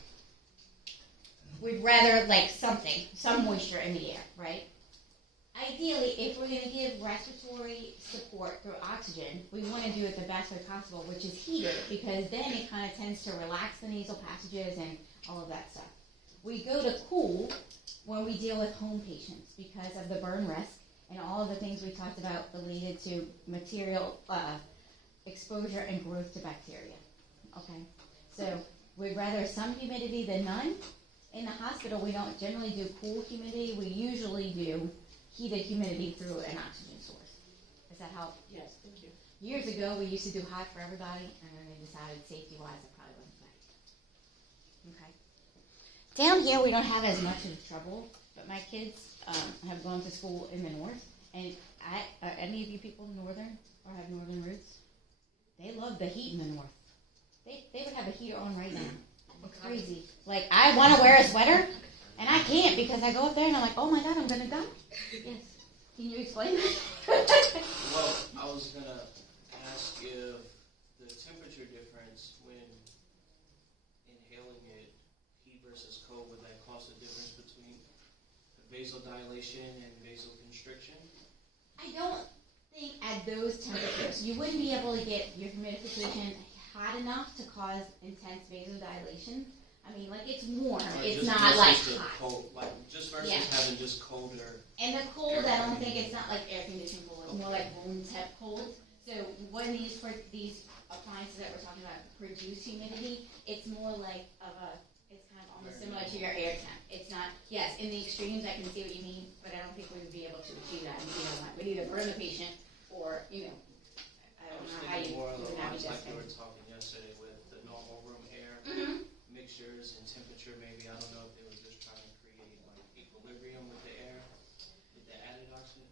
We'd rather like some moisture in the air, right? Ideally, if we're going to give respiratory support through oxygen, we want to do it the best way possible, which is heated, because then it kind of tends to relax the nasal passages and all of that stuff. We go to cool when we deal with home patients because of the burn risk and all of the things we talked about related to material exposure and growth to bacteria. Okay, so we'd rather some humidity than none. In the hospital, we don't generally do cool humidity. We usually do heated humidity through an oxygen source. Does that help? Yes, thank you. Years ago, we used to do hot for everybody, and then they decided safety-wise it probably wasn't safe. Okay. Down here, we don't have as much of trouble, but my kids have gone to school in the north, and are any of you people northern or have northern roots? They love the heat in the north. They would have a heater on right now. It's crazy. Like, I want to wear a sweater, and I can't because I go up there and I'm like, oh my God, I'm going to die. Yes. Can you explain that? Well, I was going to ask if the temperature difference when inhaling it, heat versus cold, would that cause a difference between vasodilation and vasoconstriction? I don't think at those temperatures, you wouldn't be able to get your humidification hot enough to cause intense vasodilation. I mean, like, it's warm. It's not like hot. Cold, like just versus having just colder. And the cold, I don't think it's not like air conditioned cold. It's more like room temp cold. So when these appliances that we're talking about produce humidity, it's more like it's kind of almost similar to your air temp. It's not, yes, in the extremes I can see what you mean, but I don't think we would be able to achieve that in either one. We'd either burn the patient or, I don't know how you more would along navigate like you that. were talking yesterday with the normal room air mixtures and temperature. Maybe I don't know if they were just trying to create like equilibrium with the air with the added oxygen.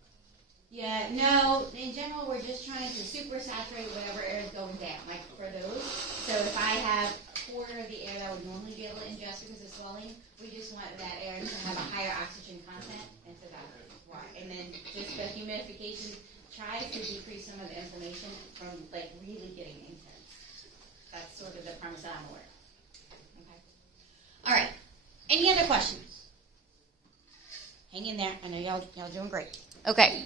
Yeah, no, in general, we're just trying to super saturate whatever air is going down, like for those. So if I have a quarter of the air that I would normally be able to ingest because of swelling, we just want that air to have a higher oxygen content, and so that's why. And then just the humidification tries to decrease some of the inflammation from like really getting intense. That's sort of the premise that I'm aware of. Okay. All right. Any other questions? Hang in there. I know y'all doing great. Okay.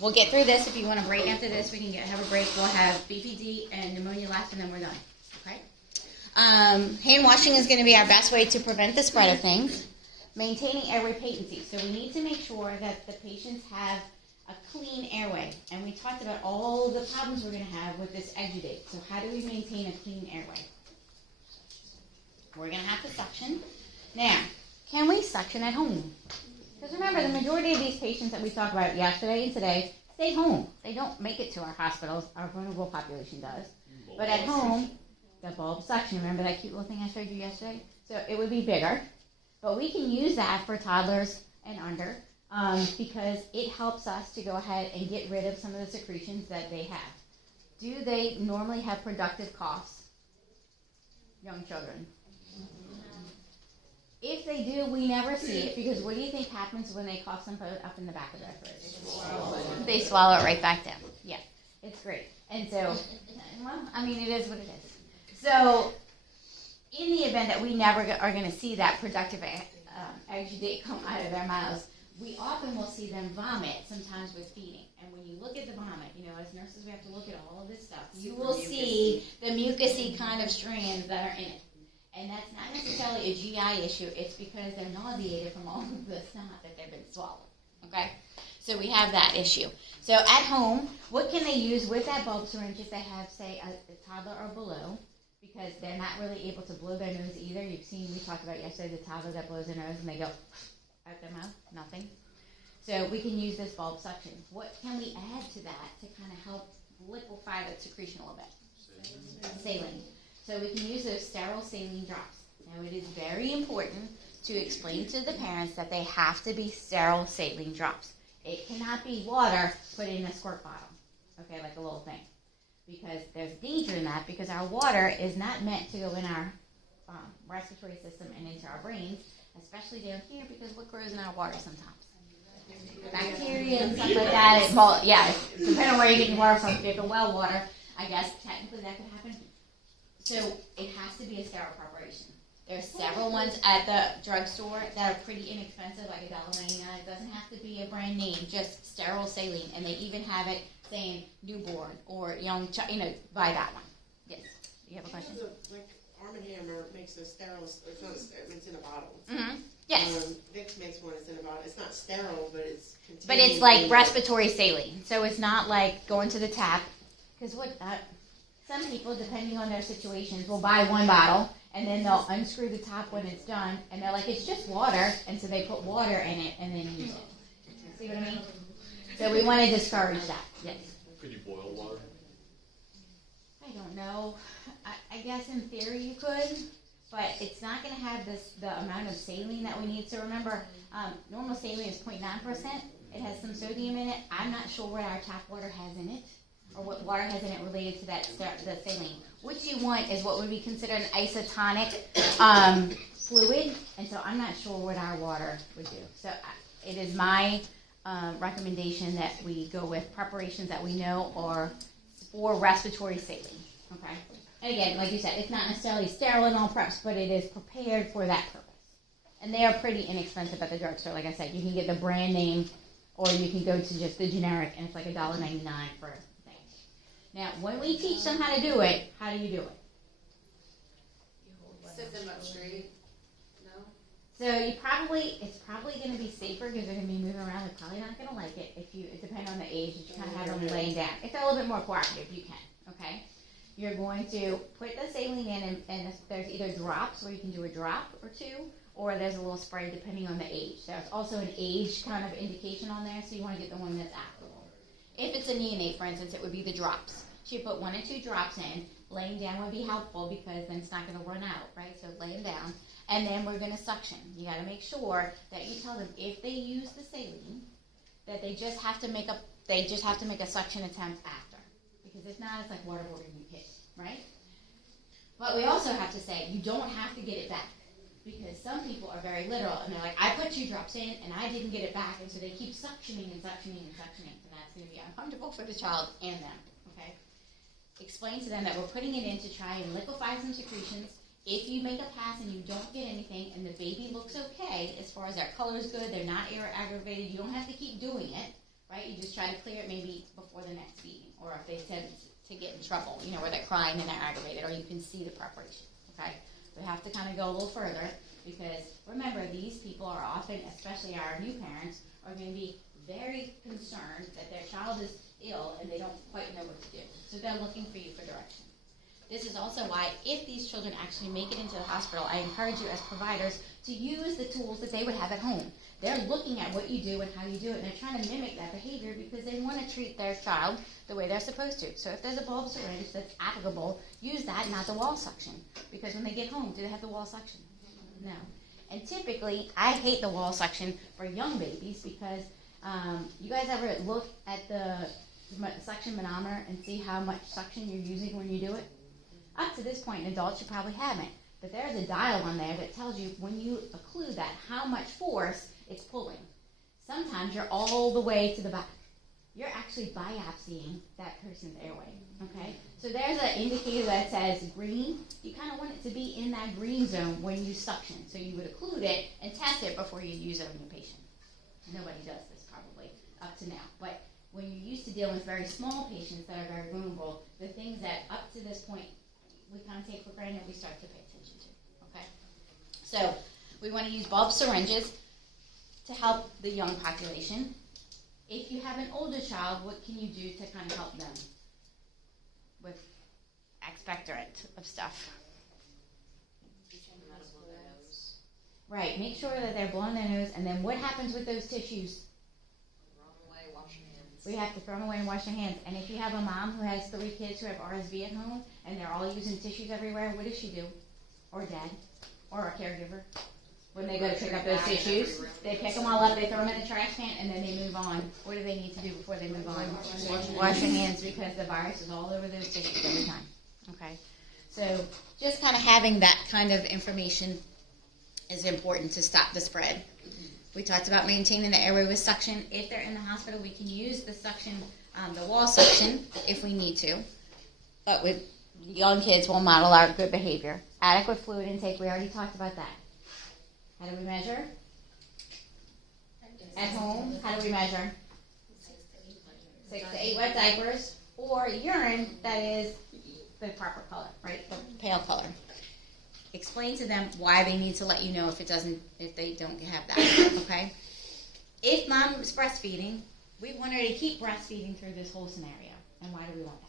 We'll get through this. If you want a break after this, we can have a break. We'll have BPD and pneumonia last, and then we're done. Okay? Hand washing is going to be our best way to prevent the spread of things. Maintaining airway patency. So we need to make sure that the patients have a clean airway. And we talked about all the problems we're going to have with this exudate. So how do we maintain a clean airway? We're going to have to suction. Now, can we suction at home? Because remember, the majority of these patients that we talked about yesterday and today stay home. They don't make it to our hospitals. Our vulnerable population does. But at home, the bulb suction, remember that cute little thing I showed you yesterday? So it would be bigger. But we can use that for toddlers and under because it helps us to go ahead and get rid of some of the secretions that they have. Do they normally have productive coughs? Young children. If they do, we never see it because what do you think happens when they cough some up in the back of their throat? They swallow it right back down. Yeah, it's great. And so, well, I mean, it is what it is. So, in the event that we never are going to see that productive exudate come out of their mouths, we often will see them vomit sometimes with feeding. And when you look at the vomit, as nurses we have to look at all of this stuff. You will see the mucousy kind of strands that are in it. And that's not necessarily a GI issue. It's because they're nauseated from all of the snot that they've been swallowed. Okay? So we have that issue. So at home, what can they use with that bulb syringe if they have, say, a toddler or below? Because they're not really able to blow their nose either. You've seen, we talked about yesterday, the toddler that blows their nose and they go out their mouth, nothing. So we can use this bulb suction. What can we add to that to kind of help liquefy that secretion a little bit? Saline. So we can use those sterile saline drops. Now it is very important to explain to the parents that they have to be sterile saline drops. It cannot be water put in a squirt bottle, okay, like a little thing. Because there's danger in that, because our water is not meant to go in our respiratory system and into our brains, especially down here, because what grows in our water sometimes? Bacteria and stuff like that. Depending on where you're getting water from, if you have well water, I guess technically that could happen. So it has to be a sterile preparation. There's several ones at the drugstore that are pretty inexpensive, like $1.99. It doesn't have to be a brand name, just sterile saline, and they even have it saying newborn or young child. Buy that one. Yes. You have a question? Like Arm & Hammer makes a sterile. It's not. It's in a bottle. Mm-hmm. Yes. Vicks makes one. It's in a bottle. It's not sterile, but it's. But it's like respiratory saline, so it's not like going to the tap. Because some people, depending on their situations, will buy one bottle and then they'll unscrew the top when it's done, and they're like, it's just water, and so they put water in it and then use it. See what I mean? So we want to discourage that. Yes. Could you boil water? I don't know. I guess in theory you could, but it's not going to have the amount of saline that we need. So remember, normal saline is 0.9%. It has some sodium in it. I'm not sure what our tap water has in it, or what water has in it related to the saline. What you want is what would be considered an isotonic fluid, and so I'm not sure what our water would do. So it is my recommendation that we go with preparations that we know are for respiratory saline. Okay. And again, like you said, it's not necessarily sterile in all preps, but it is prepared for that purpose. And they are pretty inexpensive at the drugstore. Like I said, you can get the brand name, or you can go to just the generic, and it's like $1.99 for a thing. Now, when we teach them how to do it, how do you do it? Sit them up straight. No? So it's probably going to be safer because they're going to be moving around. They're probably not going to like it it depends on the age. You kind of have them laying down. If they're a little bit more cooperative, you can, okay? You're going to put the saline in, and there's either drops, where you can do a drop or two, or there's a little spray depending on the age. There's also an age kind of indication on there, so you want to get the one that's applicable. If it's a neonate, for instance, it would be the drops. So you put 1 or 2 drops in. Laying down would be helpful because then it's not going to run out, right? So lay them down, and then we're going to suction. You got to make sure that you tell them if they use the saline, that they just have to make a suction attempt after, because if not, it's like waterboarding your kid, right? But we also have to say you don't have to get it back, because some people are very literal and they're like, I put 2 drops in and I didn't get it back, and so they keep suctioning and suctioning and suctioning, and that's going to be uncomfortable for the child and them. Okay. Explain to them that we're putting it in to try and liquefy some secretions. If you make a pass and you don't get anything and the baby looks okay, as far as their color is good, they're not air aggravated, you don't have to keep doing it, right? You just try to clear it maybe before the next feeding, or if they tend to get in trouble, where they're crying and they're aggravated, or you can see the preparation, okay? We have to kind of go a little further, because remember, these people are often, especially our new parents, are going to be very concerned that their child is ill and they don't quite know what to do. So they're looking for you for direction. This is also why, if these children actually make it into the hospital, I encourage you as providers to use the tools that they would have at home. They're looking at what you do and how you do it, and they're trying to mimic that behavior because they want to treat their child the way they're supposed to. So if there's a bulb syringe that's applicable, use that, not the wall suction. Because when they get home, do they have the wall suction? No. And typically, I hate the wall suction for young babies because you guys ever look at the suction manometer and see how much suction you're using when you do it? Up to this point, in adults, you probably haven't. But there's a dial on there that tells you when you occlude that, how much force it's pulling. Sometimes you're all the way to the back. You're actually biopsying that person's airway, okay? So there's an indicator that says green. You kind of want it to be in that green zone when you suction. So you would occlude it and test it before you use it on your patient. Nobody does this probably up to now. But when you're used to dealing with very small patients that are very vulnerable, the things that up to this point we kind of take for granted, we start to pay attention to, okay? So we want to use bulb syringes to help the young population. If you have an older child, what can you do to kind of help them with expectorant of stuff? Right, make sure that they're blowing their nose, and then what happens with those tissues? Throw them away, wash your hands. We have to throw them away and wash your hands. And if you have a mom who has 3 kids who have RSV at home, and they're all using tissues everywhere, what does she do? Or dad? Or a caregiver? When they go to pick up those tissues, they pick them all up, they throw them in the trash can, and then they move on. What do they need to do before they move on? Wash their hands, because the virus is all over those tissues every time. Okay? So just kind of having that kind of information is important to stop the spread. We talked about maintaining the airway with suction. If they're in the hospital, we can use the suction, the wall suction, if we need to. But with young kids, we'll model our good behavior. Adequate fluid intake, we already talked about that. How do we measure? At home, how do we measure? 6 to 8 wet diapers, or urine that is the proper color, right? The pale color. Explain to them why they need to let you know if they don't have that, okay? If mom is breastfeeding, we want her to keep breastfeeding through this whole scenario. And why do we want that?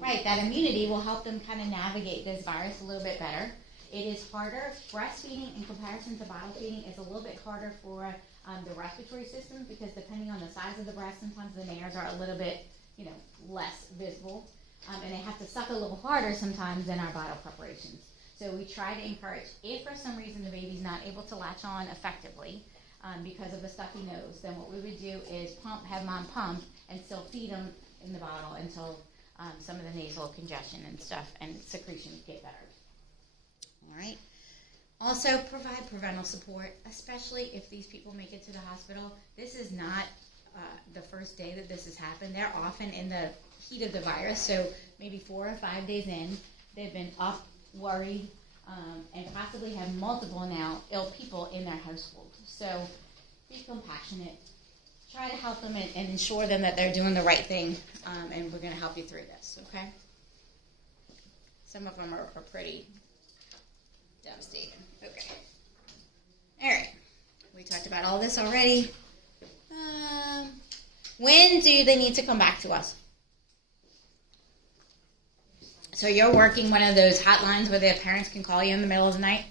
Right, that immunity will help them kind of navigate this virus a little bit better. It is harder. Breastfeeding in comparison to bottle feeding is a little bit harder for the respiratory system, because depending on the size of the breast, sometimes the nares are a little bit, less visible. And they have to suck a little harder sometimes than our bottle preparations. So we try to encourage, if for some reason the baby's not able to latch on effectively because of a stuffy nose, then what we would do is have mom pump and still feed them in the bottle until some of the nasal congestion and stuff and secretions get better. All right. Also, provide parental support, especially if these people make it to the hospital. This is not the first day that this has happened. They're often in the heat of the virus, so maybe 4 or 5 days in, they've been up, worried, and possibly have multiple now ill people in their household. So be compassionate. Try to help them and ensure them that they're doing the right thing, and we're going to help you through this, okay? Some of them are pretty devastating. Okay. All right. We talked about all this already. When do they need to come back to us? So you're working one of those hotlines where their parents can call you in the middle of the night,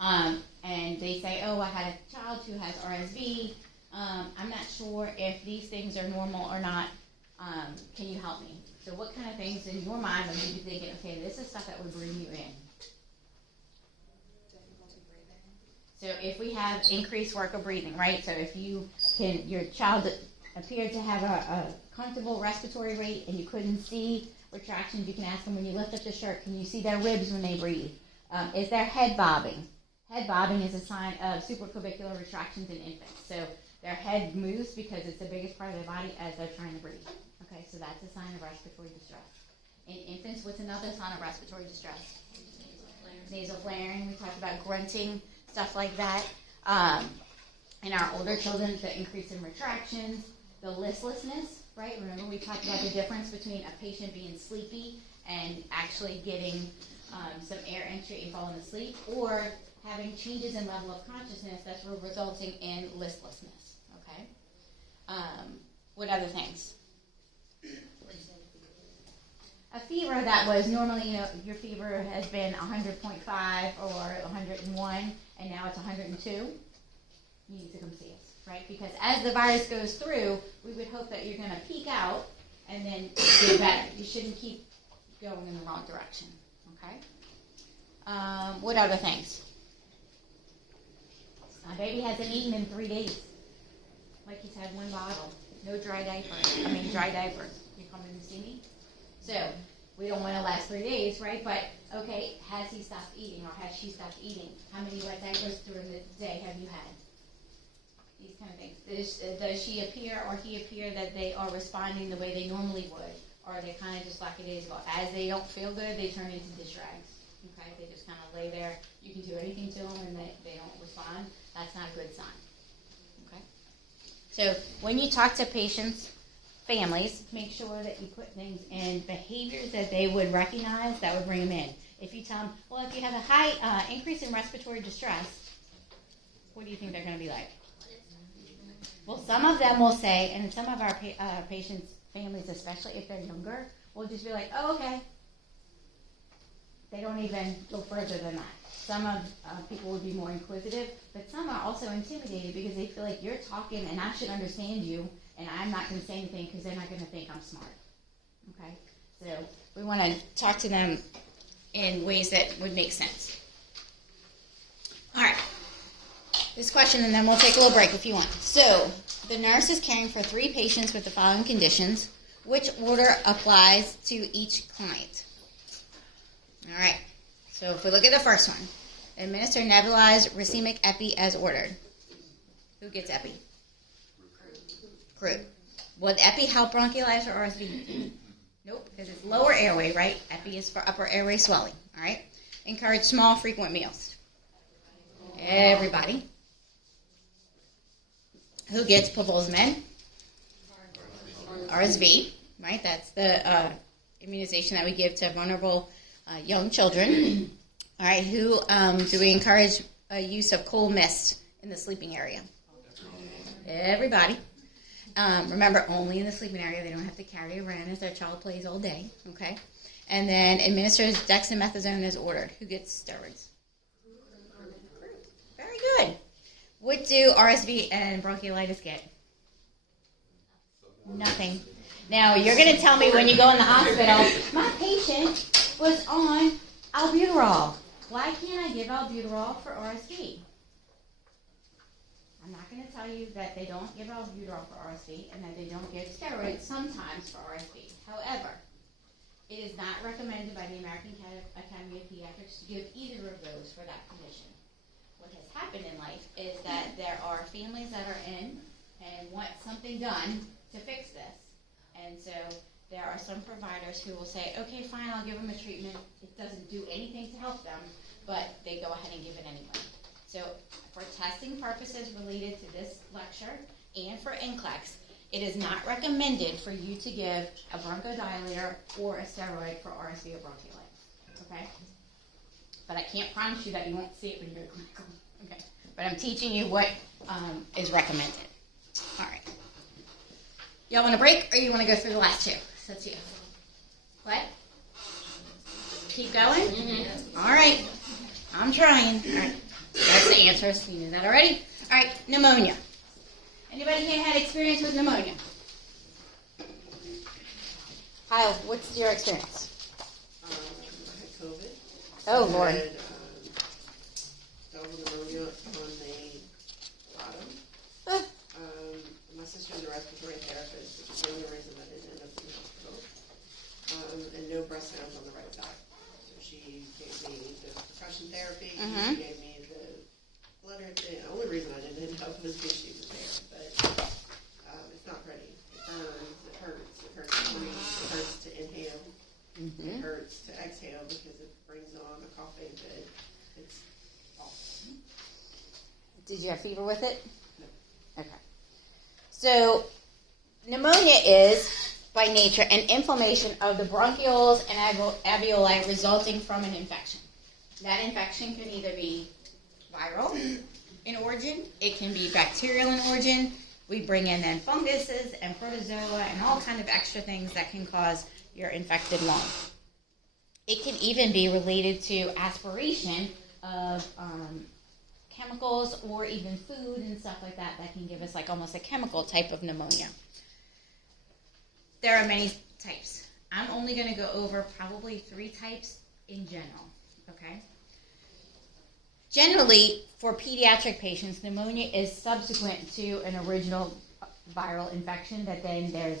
and they say, oh, I had a child who has RSV. I'm not sure if these things are normal or not. Can you help me? So what kind of things in your mind would you be thinking, okay, this is stuff that would bring you in? So if we have increased work of breathing, right? So if your child appeared to have a comfortable respiratory rate and you couldn't see retractions, you can ask them, when you lift up the shirt, can you see their ribs when they breathe? Is their head bobbing? Head bobbing is a sign of supraclavicular retractions in infants. So their head moves because it's the biggest part of their body as they're trying to breathe. Okay, so that's a sign of respiratory distress. In infants, what's another sign of respiratory distress? Nasal flaring. We talked about grunting, stuff like that. In our older children, the increase in retractions, the listlessness, right? Remember we talked about the difference between a patient being sleepy and actually getting some air entry and falling asleep, or having changes in level of consciousness that's resulting in listlessness, okay? What other things? A fever that was normally, your fever has been 100.5 or 101, and now it's 102, you need to come see us, right? Because as the virus goes through, we would hope that you're going to peak out and then get better. You shouldn't keep going in the wrong direction, okay? What other things? My baby hasn't eaten in 3 days. Like he's had one bottle. No dry diapers. You coming to see me? So, we don't want to last 3 days, right? But, okay, has he stopped eating or has she stopped eating? How many wet diapers during the day have you had? These kind of things. Does she appear or he appear that they are responding the way they normally would? Or are they kind of just lackadaisical? As they don't feel good, they turn into dish rags. Okay? They just kind of lay there. You can do anything to them and they don't respond. That's not a good sign. Okay? So, when you talk to patients, families, make sure that you put things in behaviors that they would recognize that would bring them in. If you tell them, well, if you have a high increase in respiratory distress, what do you think they're going to be like? Well, some of them will say, and some of our patients, families, especially if they're younger, will just be like, oh, okay. They don't even go further than that. Some of people would be more inquisitive, but some are also intimidated because they feel like you're talking and I should understand you, and I'm not going to say anything because they're not going to think I'm smart. Okay? So we want to talk to them in ways that would make sense. All right. This question, and then we'll take a little break if you want. So, the nurse is caring for 3 patients with the following conditions. Which order applies to each client? All right. So, if we look at the first one, administer nebulized racemic epi as ordered. Who gets epi? Crew. Would epi help bronchiolitis or RSV? Nope, because it's lower airway, right? Epi is for upper airway swelling. All right. Encourage small, frequent meals. Everybody. Who gets povolzumab? RSV, right? That's the immunization that we give to vulnerable young children. All right. Who do we encourage use of cold mist in the sleeping area? Everybody. Remember, only in the sleeping area. They don't have to carry around as their child plays all day. Okay. And then administers dexamethasone as ordered. Who gets steroids? Very good. What do RSV and bronchiolitis get? Nothing. Now, you're going to tell me when you go in the hospital, my patient was on albuterol. Why can't I give albuterol for RSV? I'm not going to tell you that they don't give albuterol for RSV and that they don't give steroids sometimes for RSV. However, it is not recommended by the American Academy of Pediatrics to give either of those for that condition. What has happened in life is that there are families that are in and want something done to fix this. And so there are some providers who will say, okay, fine, I'll give them a treatment. It doesn't do anything to help them, but they go ahead and give it anyway. So for testing purposes related to this lecture and for NCLEX, it is not recommended for you to give a bronchodilator or a steroid for RSV or bronchiolitis. Okay? But I can't promise you that you won't see it when you're clinical. Okay? But I'm teaching you what is recommended. All right. Y'all want a break, or you want to go through the last 2? So that's you. What? Keep going? Mm-hmm. All right. I'm trying. All right. That's the answers. You knew that already. All right. Pneumonia. Anybody here had experience with pneumonia? Kyle, what's your experience? I had COVID. Oh, Lord. I had double pneumonia on the bottom. My sister's a respiratory therapist, which is the only reason I didn't end up in the hospital. And no breast sounds on the right side. So she gave me the percussion therapy. Mm-hmm. She gave me the bladder thing. The only reason I didn't end up was because she was there. But it's not pretty. It burns. It hurts. It hurts to breathe. It hurts to inhale. Mm-hmm. It hurts to exhale because it brings on a coughing fit. It's awful. Did you have fever with it? No. Okay. So, pneumonia is, by nature, an inflammation of the bronchioles and alveoli resulting from an infection. That infection can either be viral in origin, it can be bacterial in origin. We bring in then funguses and protozoa and all kind of extra things that can cause your infected lung. It can even be related to aspiration of chemicals or even food and stuff like that that can give us like almost a chemical type of pneumonia. There are many types. I'm only going to go over probably 3 types in general, okay? Generally, for pediatric patients, pneumonia is subsequent to an original viral infection that then there's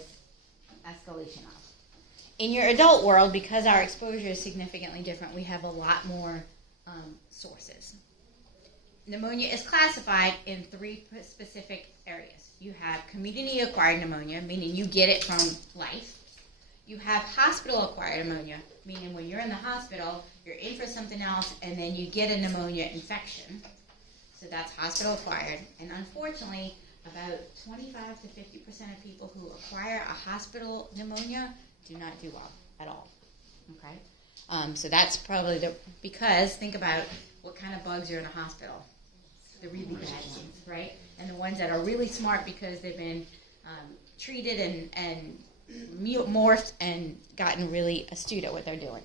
escalation of. In your adult world, because our exposure is significantly different, we have a lot more sources. Pneumonia is classified in 3 specific areas. You have community-acquired pneumonia, meaning you get it from life. You have hospital-acquired pneumonia, meaning when you're in the hospital, you're in for something else, and then you get a pneumonia infection. So that's hospital-acquired. And unfortunately, about 25 to 50% of people who acquire a hospital pneumonia do not do well at all. Okay? So that's probably because think about what kind of bugs are in a hospital. The really bad ones, right? And the ones that are really smart because they've been treated and morphed and gotten really astute at what they're doing.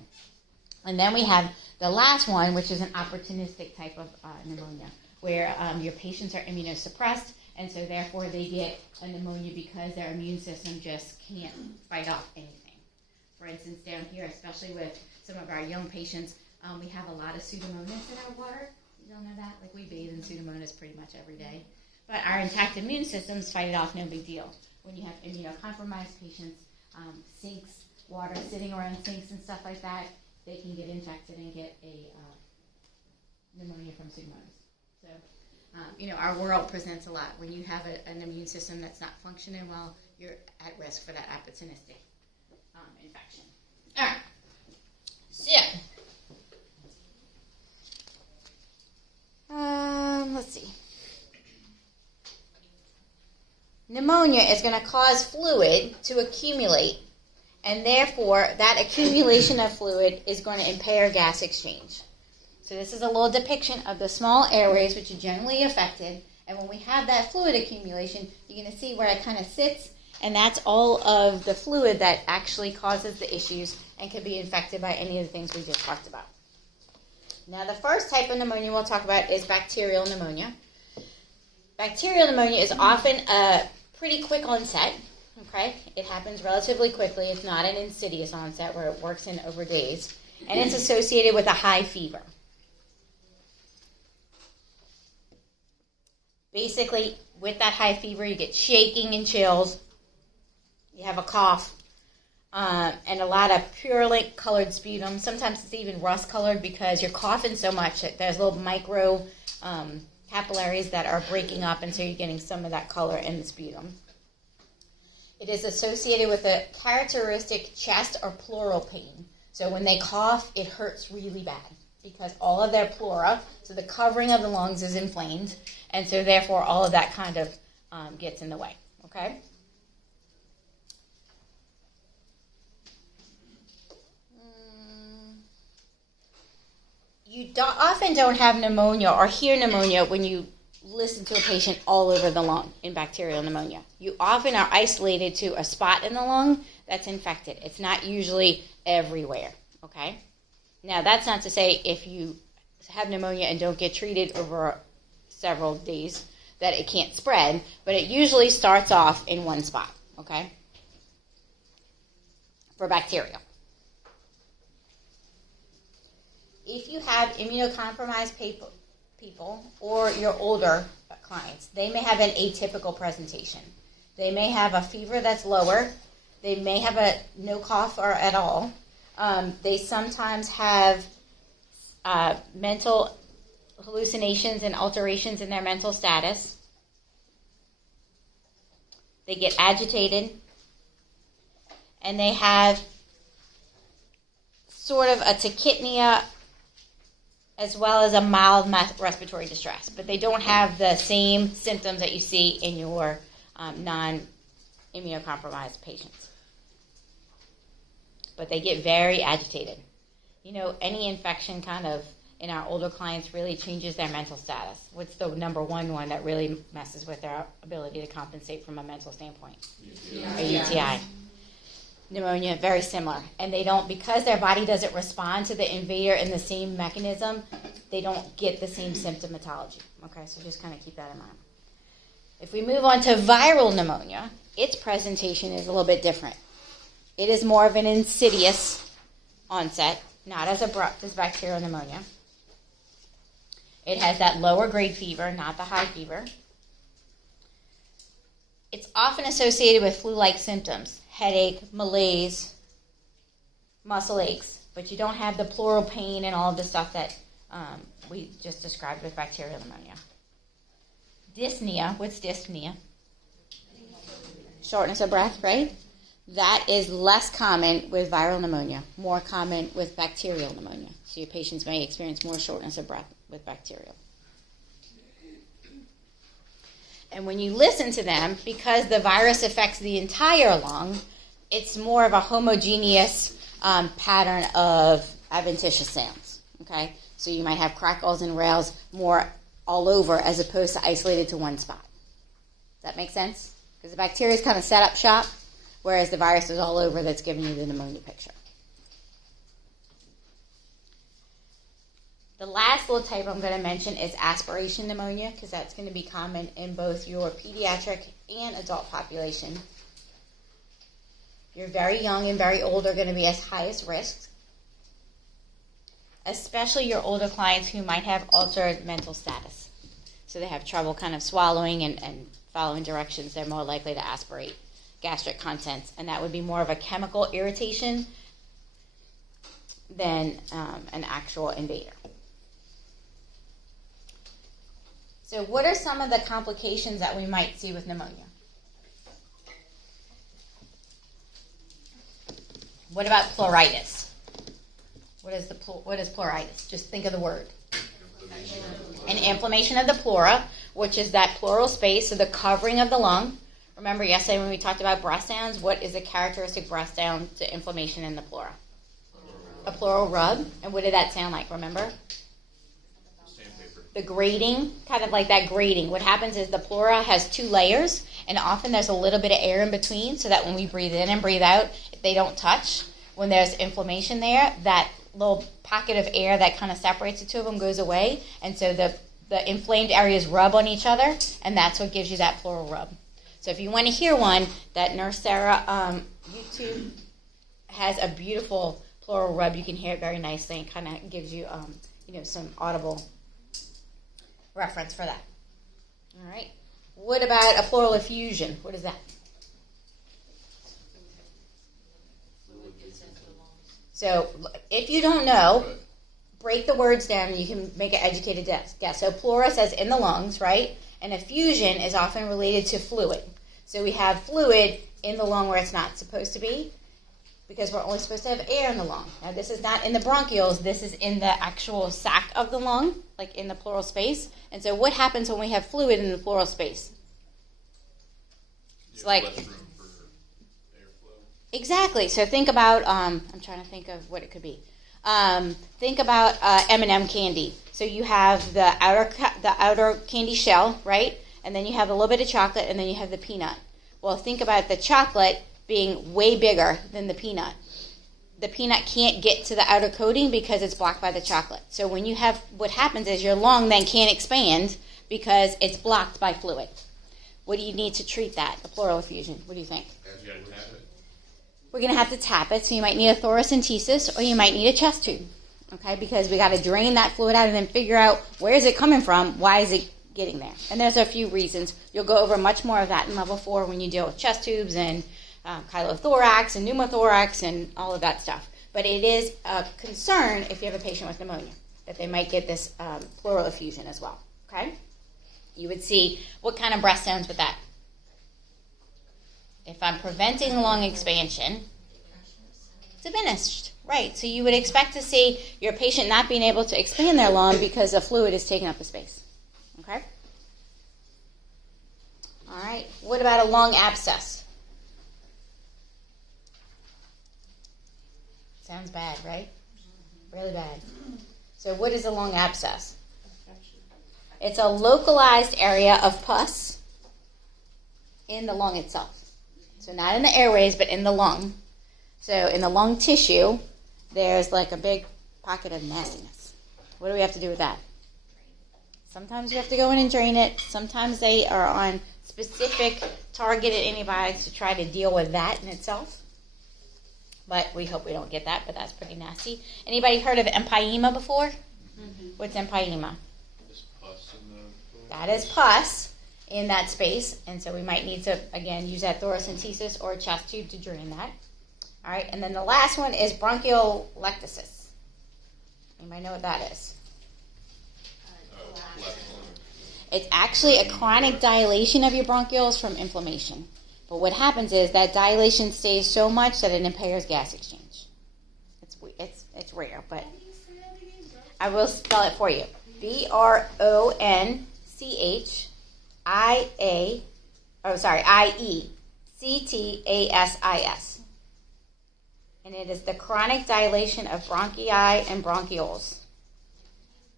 And then we have the last one, which is an opportunistic type of pneumonia, where your patients are immunosuppressed, and so therefore they get a pneumonia because their immune system just can't fight off anything. For instance, down here, especially with some of our young patients, we have a lot of Pseudomonas in our water. don't know that? Like we bathe in Pseudomonas pretty much every day. But our intact immune systems fight it off, no big deal. When you have immunocompromised patients, sinks, water sitting around sinks and stuff like that, they can get infected and get a pneumonia from Pseudomonas. So, our world presents a lot. When you have an immune system that's not functioning well, you're at risk for that opportunistic infection. All right. So, let's see. Pneumonia is going to cause fluid to accumulate, and therefore that accumulation of fluid is going to impair gas exchange. So this is a little depiction of the small airways which are generally affected, and when we have that fluid accumulation, you're going to see where it kind of sits, and that's all of the fluid that actually causes the issues and can be infected by any of the things we just talked about. Now the first type of pneumonia we'll talk about is bacterial pneumonia. Bacterial pneumonia is often a pretty quick onset, okay? It happens relatively quickly. It's not an insidious onset where it works in over days, and it's associated with a high fever. Basically, with that high fever, you get shaking and chills, you have a cough, and a lot of purulent colored sputum. Sometimes it's even rust colored because you're coughing so much that there's little micro capillaries that are breaking up, and so you're getting some of that color in the sputum. It is associated with a characteristic chest or pleural pain. So when they cough, it hurts really bad because all of their pleura, so the covering of the lungs, is inflamed, and so therefore all of that kind of gets in the way, okay? You often don't have pneumonia or hear pneumonia when you listen to a patient all over the lung in bacterial pneumonia. You often are isolated to a spot in the lung that's infected. It's not usually everywhere, okay? Now, that's not to say if you have pneumonia and don't get treated over several days that it can't spread, but it usually starts off in one spot, okay, for bacterial. If you have immunocompromised people or your older clients, they may have an atypical presentation. They may have a fever that's lower. They may have no cough or at all. They sometimes have mental hallucinations and alterations in their mental status. They get agitated. And they have sort of a tachypnea as well as a mild respiratory distress. But they don't have the same symptoms that you see in your non-immunocompromised patients. But they get very agitated. Any infection kind of in our older clients really changes their mental status. What's the number one that really messes with their ability to compensate from a mental standpoint? A UTI. Pneumonia, very similar. And they don't, because their body doesn't respond to the invader in the same mechanism, they don't get the same symptomatology. Okay, so just kind of keep that in mind. If we move on to viral pneumonia, its presentation is a little bit different. It is more of an insidious onset, not as abrupt as bacterial pneumonia. It has that lower grade fever, not the high fever. It's often associated with flu-like symptoms, headache, malaise, muscle aches, but you don't have the pleural pain and all of the stuff that we just described with bacterial pneumonia. Dyspnea, what's dyspnea? Shortness of breath, right? That is less common with viral pneumonia, more common with bacterial pneumonia. So your patients may experience more shortness of breath with bacterial. And when you listen to them, because the virus affects the entire lung, it's more of a homogeneous pattern of adventitious sounds, okay? So you might have crackles and rails more all over as opposed to isolated to one spot. Does that make sense? Because the bacteria is kind of set up shop, whereas the virus is all over that's giving you the pneumonia picture. The last little type I'm going to mention is aspiration pneumonia, because that's going to be common in both your pediatric and adult population. You're very young and very old are going to be at highest risk. especially your older clients who might have altered mental status. So they have trouble kind of swallowing and following directions. They're more likely to aspirate gastric contents, and that would be more of a chemical irritation than an actual invader. So what are some of the complications that we might see with pneumonia? What about pleuritis? What is pleuritis? Just think of the word. An inflammation of the pleura, which is that pleural space, so the covering of the lung. Remember yesterday when we talked about breath sounds, what is a characteristic breath sound to inflammation in the pleura? A pleural rub. And what did that sound like, remember? Sandpaper. The grating, kind of like that grating. What happens is the pleura has two layers, and often there's a little bit of air in between, so that when we breathe in and breathe out, they don't touch. When there's inflammation there, that little pocket of air that kind of separates the two of them goes away, and so the inflamed areas rub on each other, and that's what gives you that pleural rub. So if you want to hear one, that Nurse Sarah YouTube has a beautiful pleural rub. You can hear it very nicely, and kind of gives you some audible reference for that. All right. What about a pleural effusion? What is that? Fluid gets into the lungs. So if you don't know, break the words down and you can make an educated guess. So pleura says in the lungs, right? And effusion is often related to fluid. So we have fluid in the lung where it's not supposed to be, because we're only supposed to have air in the lung. Now this is not in the bronchioles, this is in the actual sac of the lung, like in the pleural space. And so what happens when we have fluid in the pleural space? It's like, less room for airflow. exactly. So think about, I'm trying to think of what it could be. Think about M&M candy. So you have the outer candy shell, right? And then you have a little bit of chocolate, and then you have the peanut. Well, think about the chocolate being way bigger than the peanut. The peanut can't get to the outer coating because it's blocked by the chocolate. So when you have, what happens is your lung then can't expand because it's blocked by fluid. What do you need to treat that? A pleural effusion. What do you think? You gotta tap it. We're going to have to tap it, so you might need a thoracentesis or you might need a chest tube, okay? Because we got to drain that fluid out and then figure out where is it coming from, why is it getting there? And there's a few reasons. You'll go over much more of that in level 4 when you deal with chest tubes and chylothorax and pneumothorax and all of that stuff. But it is a concern if you have a patient with pneumonia, that they might get this pleural effusion as well, okay? You would see what kind of breath sounds with that. If I'm preventing lung expansion, diminished, right? So you would expect to see your patient not being able to expand their lung because the fluid is taking up the space, okay? All right, what about a lung abscess? Sounds bad, right? Really bad. So what is a lung abscess? It's a localized area of pus in the lung itself. So not in the airways, but in the lung. So in the lung tissue, there's like a big pocket of nastiness. What do we have to do with that? Sometimes you have to go in and drain it. Sometimes they are on specific targeted antibiotics to try to deal with that in itself. But we hope we don't get that, but that's pretty nasty. Anybody heard of empyema before? Mm-hmm. What's empyema? Just pus in the. That is pus in that space, and so we might need to, again, use that thoracentesis or a chest tube to drain that. All right, and then the last one is bronchiolectasis. Anybody know what that is? Left lung. It's actually a chronic dilation of your bronchioles from inflammation. But what happens is that dilation stays so much that it impairs gas exchange. It's rare, but I will spell it for you. IECTASIS. And it is the chronic dilation of bronchi and bronchioles.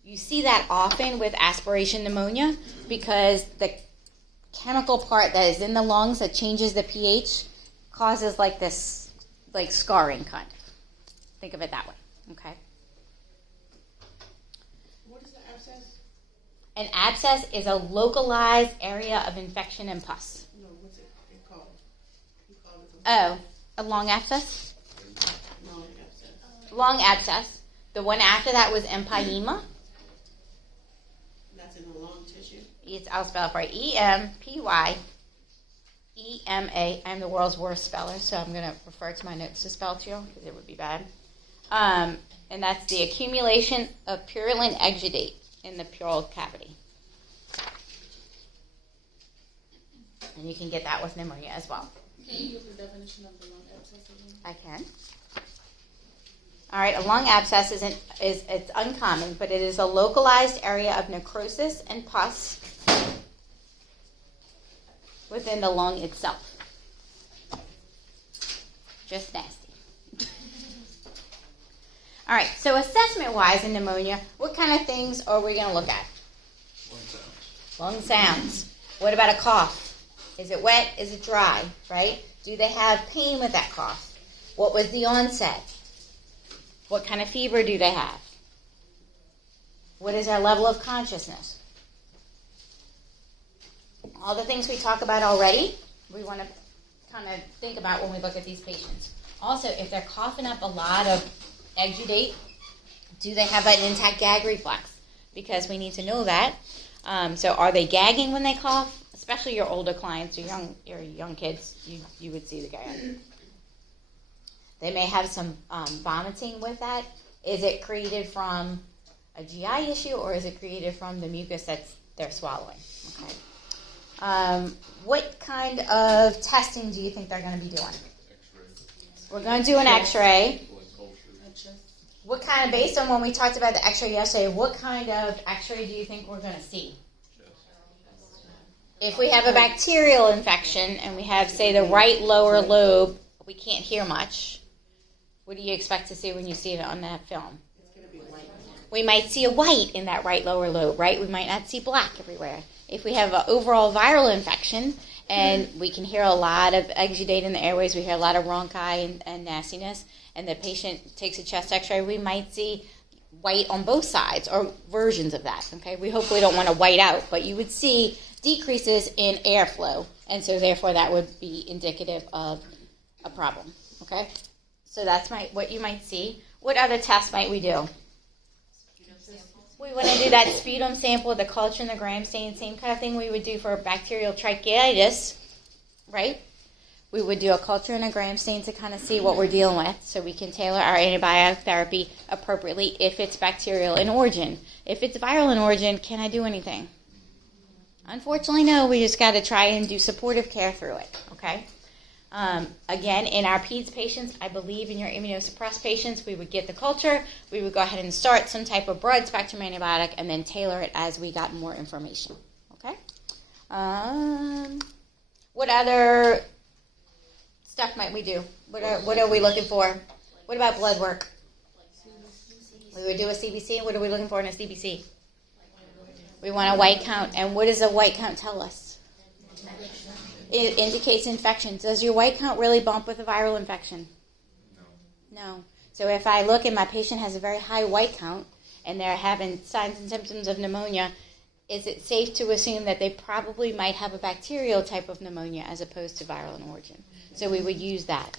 You see that often with aspiration pneumonia because the chemical part that is in the lungs that changes the pH causes like this, like scarring kind of. Think of it that way, okay? What is the abscess? An abscess is a localized area of infection and pus. No, what's it called? You called it something. Oh, a lung abscess? No, abscess. Lung abscess. The one after that was empyema. That's in the lung tissue. I'll spell it for you. EMPYEMA. I'm the world's worst speller, so I'm going to refer to my notes to spell to you because it would be bad. And that's the accumulation of purulent exudate in the pleural cavity. And you can get that with pneumonia as well. Can you give the definition of the lung abscess again? I can. All right, a lung abscess it's uncommon, but it is a localized area of necrosis and pus within the lung itself. Just nasty. All right, so assessment-wise in pneumonia, what kind of things are we going to look at? Lung sounds. Lung sounds. What about a cough? Is it wet? Is it dry? Right? Do they have pain with that cough? What was the onset? What kind of fever do they have? What is their level of consciousness? All the things we talk about already, we want to kind of think about when we look at these patients. Also, if they're coughing up a lot of exudate, do they have an intact gag reflex? Because we need to know that. So are they gagging when they cough? Especially your older clients, your young kids, you would see the gag. They may have some vomiting with that. Is it created from a GI issue or is it created from the mucus that they're swallowing? Okay. What kind of testing do you think they're going to be doing? X-ray. We're going to do an X-ray. Blood culture. What kind of, based on when we talked about the X-ray yesterday, what kind of X-ray do you think we're going to see? If we have a bacterial infection and we have, say, the right lower lobe, we can't hear much. What do you expect to see when you see it on that film? It's going to be white. We might see a white in that right lower lobe, right? We might not see black everywhere. If we have an overall viral infection and we can hear a lot of exudate in the airways, we hear a lot of bronchi and nastiness, and the patient takes a chest x-ray, we might see white on both sides or versions of that, okay? We hopefully don't want to white out, but you would see decreases in airflow, and so therefore that would be indicative of a problem, okay? So that's what you might see. What other tests might we do? We want to do that sputum sample, the culture and the gram stain, same kind of thing we would do for bacterial tracheitis, right? We would do a culture and a gram stain to kind of see what we're dealing with so we can tailor our antibiotic therapy appropriately if it's bacterial in origin. If it's viral in origin, can I do anything? Unfortunately, no. We just got to try and do supportive care through it, okay? Again, in our PEDS patients, I believe in your immunosuppressed patients, we would get the culture, we would go ahead and start some type of broad spectrum antibiotic and then tailor it as we got more information, okay? What other stuff might we do? What are we looking for? What about blood work? We would do a CBC. What are we looking for in a CBC? We want a white count. And what does a white count tell us? It indicates infection. Does your white count really bump with a viral infection? No. So if I look and my patient has a very high white count and they're having signs and symptoms of pneumonia, is it safe to assume that they probably might have a bacterial type of pneumonia as opposed to viral in origin? So we would use that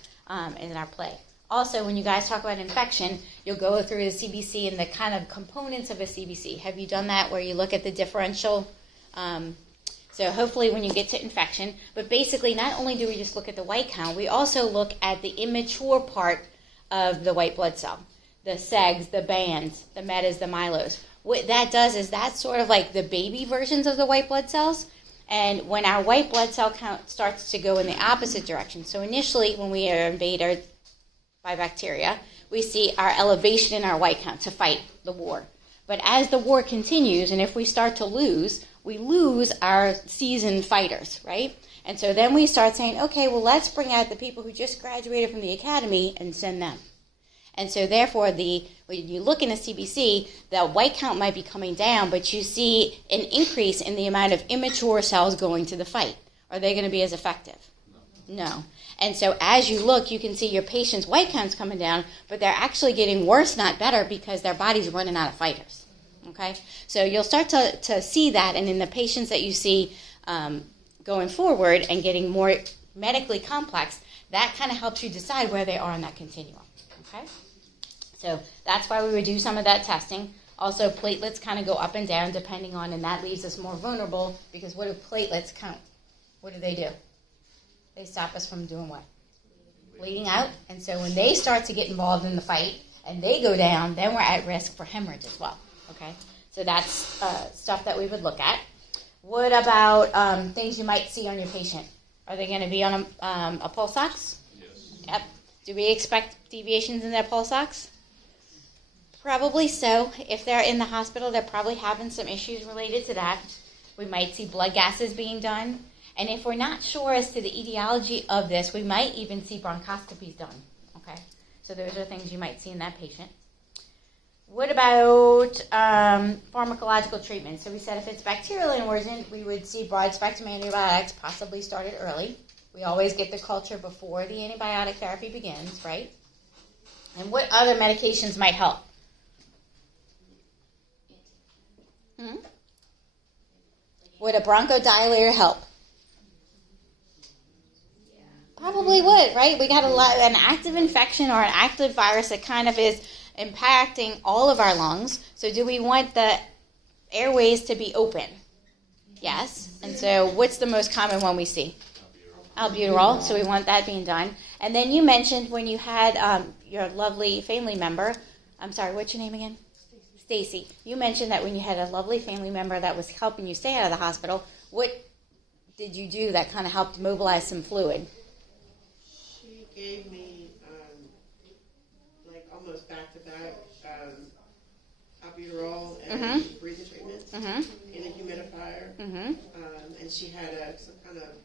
in our play. Also, when you guys talk about infection, you'll go through the CBC and the kind of components of a CBC. Have you done that where you look at the differential? So hopefully when you get to infection, but basically not only do we just look at the white count, we also look at the immature part of the white blood cell. The segs, the bands, the metas, the myelos. What that does is that's sort of like the baby versions of the white blood cells. And when our white blood cell count starts to go in the opposite direction, so initially when we are invaded by bacteria, we see our elevation in our white count to fight the war. But as the war continues, and if we start to lose, we lose our seasoned fighters, right? And so then we start saying, okay, well, let's bring out the people who just graduated from the academy and send them. And so therefore, when you look in a CBC, the white count might be coming down, but you see an increase in the amount of immature cells going to the fight. Are they going to be as effective? No. And so as you look, you can see your patient's white count's coming down, but they're actually getting worse, not better, because their body's running out of fighters. Okay? So you'll start to see that, and in the patients that you see going forward and getting more medically complex, that kind of helps you decide where they are on that continuum. Okay? So that's why we would do some of that testing. Also, platelets kind of go up and down depending on, and that leaves us more vulnerable because what do platelets count? What do? They stop us from doing what? Bleeding out. And so when they start to get involved in the fight and they go down, then we're at risk for hemorrhage as well. Okay? So that's stuff that we would look at. What about things you might see on your patient? Are they going to be on a pulse ox? Yes. Yep. Do we expect deviations in their pulse ox? Probably so. If they're in the hospital, they're probably having some issues related to that. We might see blood gases being done. And if we're not sure as to the etiology of this, we might even see bronchoscopies done. Okay? So those are things you might see in that patient. What about pharmacological treatment? So we said if it's bacterial in origin, we would see broad-spectrum antibiotics, possibly started early. We always get the culture before the antibiotic therapy begins, right? And what other medications might help? Would a bronchodilator help? Probably would, right? We got an active infection or an active virus that kind of is impacting all of our lungs. So do we want the airways to be open? Yes. And so what's the most common one we see? Albuterol. So we want that being done. And then you mentioned when you had your lovely family member, I'm sorry, what's your name again? Stacy. You mentioned that when you had a lovely family member that was helping you stay out of the hospital, what did you do that kind of helped mobilize some fluid? She gave me, like almost back-to-back albuterol and breathing treatments in a humidifier. And she had some kind of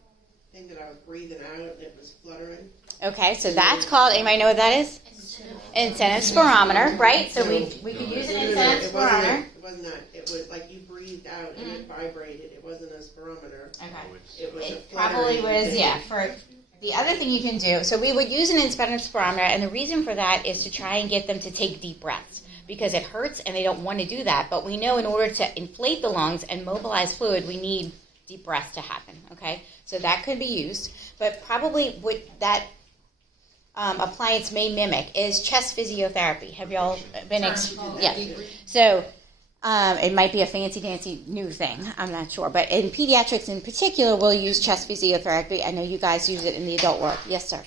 thing that I was breathing out and it was fluttering. Okay, so that's called, anybody know what that is? Incentive spirometer, right? So we could use an incentive spirometer. It wasn't that. It was like you breathed out and it vibrated. It wasn't a spirometer. Okay. It was a It probably fluttering was, thing. yeah. For the other thing you can do, so we would use an incentive spirometer, and the reason for that is to try and get them to take deep breaths because it hurts and they don't want to do that. But we know in order to inflate the lungs and mobilize fluid, we need deep breaths to happen, okay? So that could be used. But probably what that appliance may mimic is chest physiotherapy. Have y'all been yeah. So it might be a fancy dancy new thing. I'm not sure. But in pediatrics in particular, we'll use chest physiotherapy. I know you guys use it in the adult world. Yes, sir. Okay,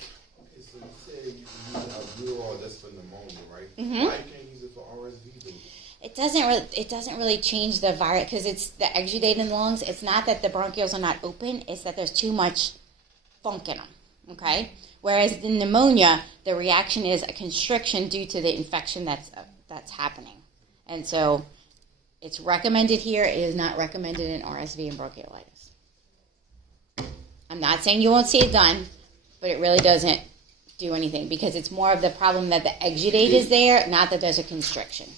so you said you can use albuterol just for pneumonia, right? Why you can't use it for RSV though? It doesn't really change the virus because it's the exudate in the lungs. It's not that the bronchioles are not open. It's that there's too much funk in them. Okay. Whereas in pneumonia, the reaction is a constriction due to the infection that's happening, and so it's recommended here. It is not recommended in RSV and bronchiolitis. I'm not saying you won't see it done, but it really doesn't do anything because it's more of the problem that the exudate is there, not that there's a constriction.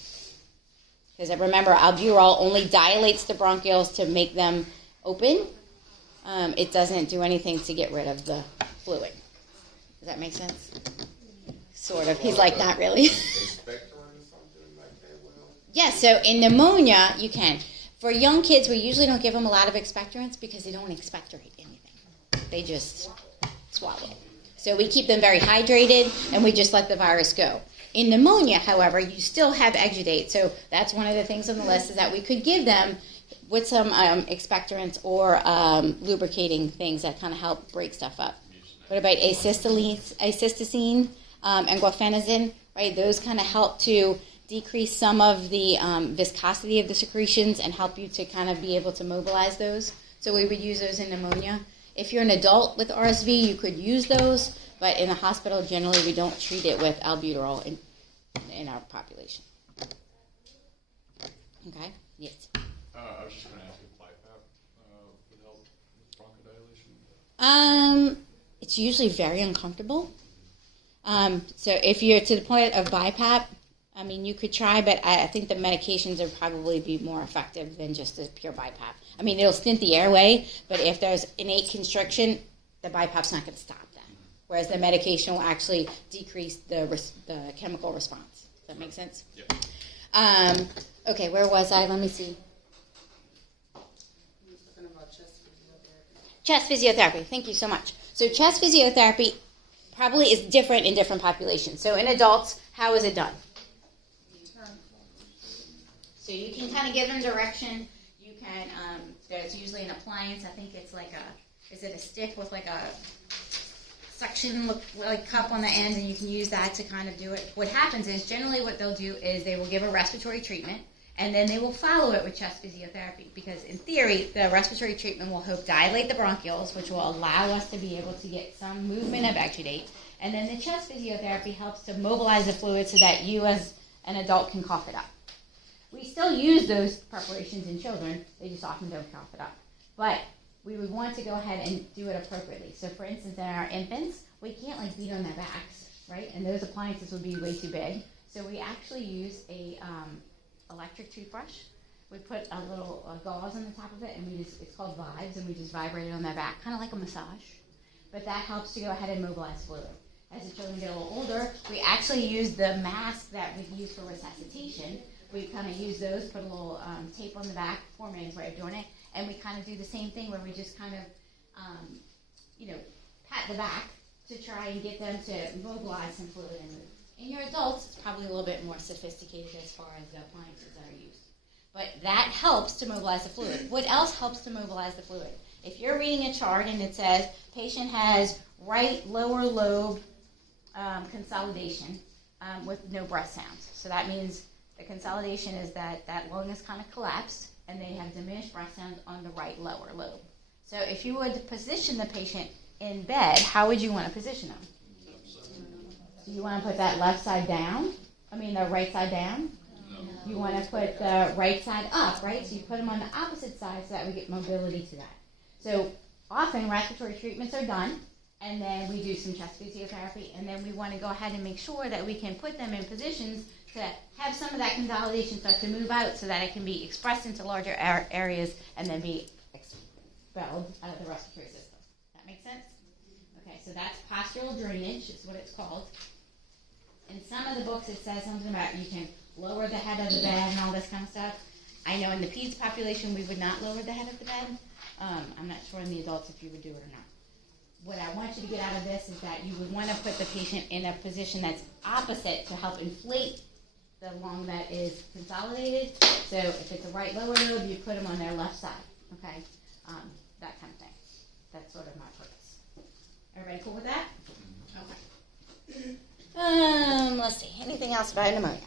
Because remember, albuterol only dilates the bronchioles to make them open. It doesn't do anything to get rid of the fluid. Does that make sense? Sort of. He's like, not really. Expectorant or something like that? Well, Yes, so in pneumonia, you can. For young kids, we usually don't give them a lot of expectorants because they don't expectorate anything. They just swallow it. So we keep them very hydrated, and we just let the virus go. In pneumonia, however, you still have exudate. So that's one of the things on the list is that we could give them with some expectorants or lubricating things that kind of help break stuff up. What about acetylene and guaifenesin? Right, those kind of help to decrease some of the viscosity of the secretions and help you to kind of be able to mobilize those. So we would use those in pneumonia. If you're an adult with RSV, you could use those, but in the hospital, generally, we don't treat it with albuterol in our population. Okay? Yes. I was just going to ask if BiPAP would help with bronchodilation. It's usually very uncomfortable. So if you're to the point of BiPAP, I mean, you could try, but I think the medications would probably be more effective than just a pure BiPAP. I mean, it'll stint the airway, but if there's innate constriction, the BiPAP's not going to stop that. Whereas the medication will actually decrease the chemical response. Does that make sense? Yep. Okay, where was I? Let me see. Chest physiotherapy. Thank you so much. So chest physiotherapy probably is different in different populations. So in adults, how is it done? So you can kind of give them direction. You can, there's usually an appliance. I think it's like is it a stick with like a suction like cup on the end, and you can use that to kind of do it. What happens is generally what they'll do is they will give a respiratory treatment, and then they will follow it with chest physiotherapy, because in theory the respiratory treatment will help dilate the bronchioles, which will allow us to be able to get some movement of exudate, and then the chest physiotherapy helps to mobilize the fluid so that you as an adult can cough it up. We still use those preparations in children, they just often don't cough it up. But we would want to go ahead and do it appropriately. So for instance, in our infants, we can't like beat on their backs, right? And those appliances would be way too big. So we actually use a electric toothbrush. We put a little gauze on the top of it, and it's called vibes, and we just vibrate it on their back, kind of like a massage. But that helps to go ahead and mobilize fluid. As the children get a little older, we actually use the mask that we use for resuscitation. We kind of use those, put a little tape on the back, 4 minutes way of doing it, and we kind of do the same thing where we just kind of, pat the back to try and get them to mobilize some fluid and move. In your adults, it's probably a little bit more sophisticated as far as the appliances that are used. But that helps to mobilize the fluid. What else helps to mobilize the fluid? If you're reading a chart and it says patient has right lower lobe consolidation with no breath sounds. So that means the consolidation is that lung is kind of collapsed and they have diminished breath sounds on the right lower lobe. So if you would position the patient in bed, how would you want to position them? Do you want to put that left side down? The right side down? No. You want to put the right side up, right? So you put them on the opposite side so that we get mobility to that. So often respiratory treatments are done, and then we do some chest physiotherapy, and then we want to go ahead and make sure that we can put them in positions to have some of that consolidation start to move out so that it can be expressed into larger areas and then be expelled out of the respiratory system. That make sense? Okay, so that's postural drainage is what it's called. In some of the books it says something about you can lower the head of the bed and all this kind of stuff. I know in the peds population we would not lower the head of the bed. I'm not sure in the adults if you would do it or not. What I want you to get out of this is that you would want to put the patient in a position that's opposite to help inflate the lung that is consolidated. So if it's a right lower lobe, you put them on their left side, okay? That kind of thing. That's sort of my purpose. Everybody cool with that? Okay. Let's see. Anything else about pneumonia?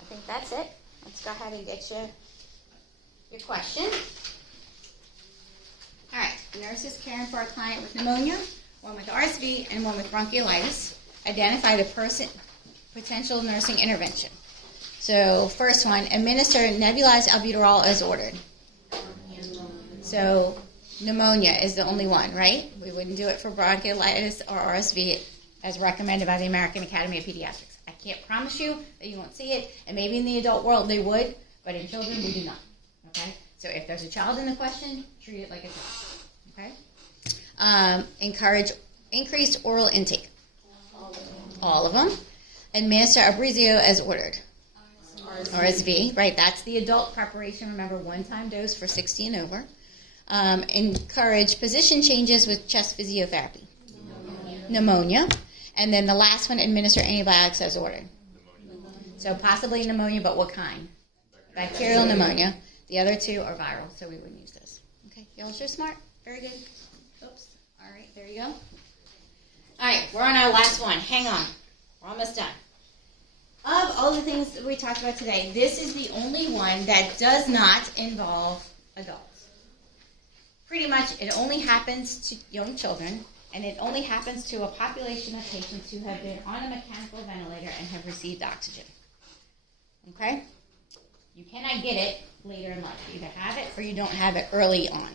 I think that's it. Let's go ahead and get your question. All right. Nurses caring for a client with pneumonia, one with RSV, and one with bronchiolitis. Identify the potential nursing intervention. So first one, administer nebulized albuterol as ordered. So pneumonia is the only one, right? We wouldn't do it for bronchiolitis or RSV as recommended by the American Academy of Pediatrics. I can't promise you that you won't see it, and maybe in the adult world they would, but in children we do not, okay? So if there's a child in the question, treat it like a child, okay? Encourage increased oral intake. All of them. Administer Abruzzo as ordered. RSV, right, that's the adult preparation. Remember, one-time dose for 60 and over. Encourage position changes with chest physiotherapy. Pneumonia. And then the last one, administer antibiotics as ordered. So possibly pneumonia, but what kind? Bacterial pneumonia. The other two are viral, so we wouldn't use those. Okay, y'all sure smart? Very good. Oops. All right, there you go. All right, we're on our last one. Hang on. We're almost done. Of all the things that we talked about today, this is the only one that does not involve adults. Pretty much it only happens to young children, and it only happens to a population of patients who have been on a mechanical ventilator and have received oxygen. Okay? You cannot get it later in life. You either have it or you don't have it early on.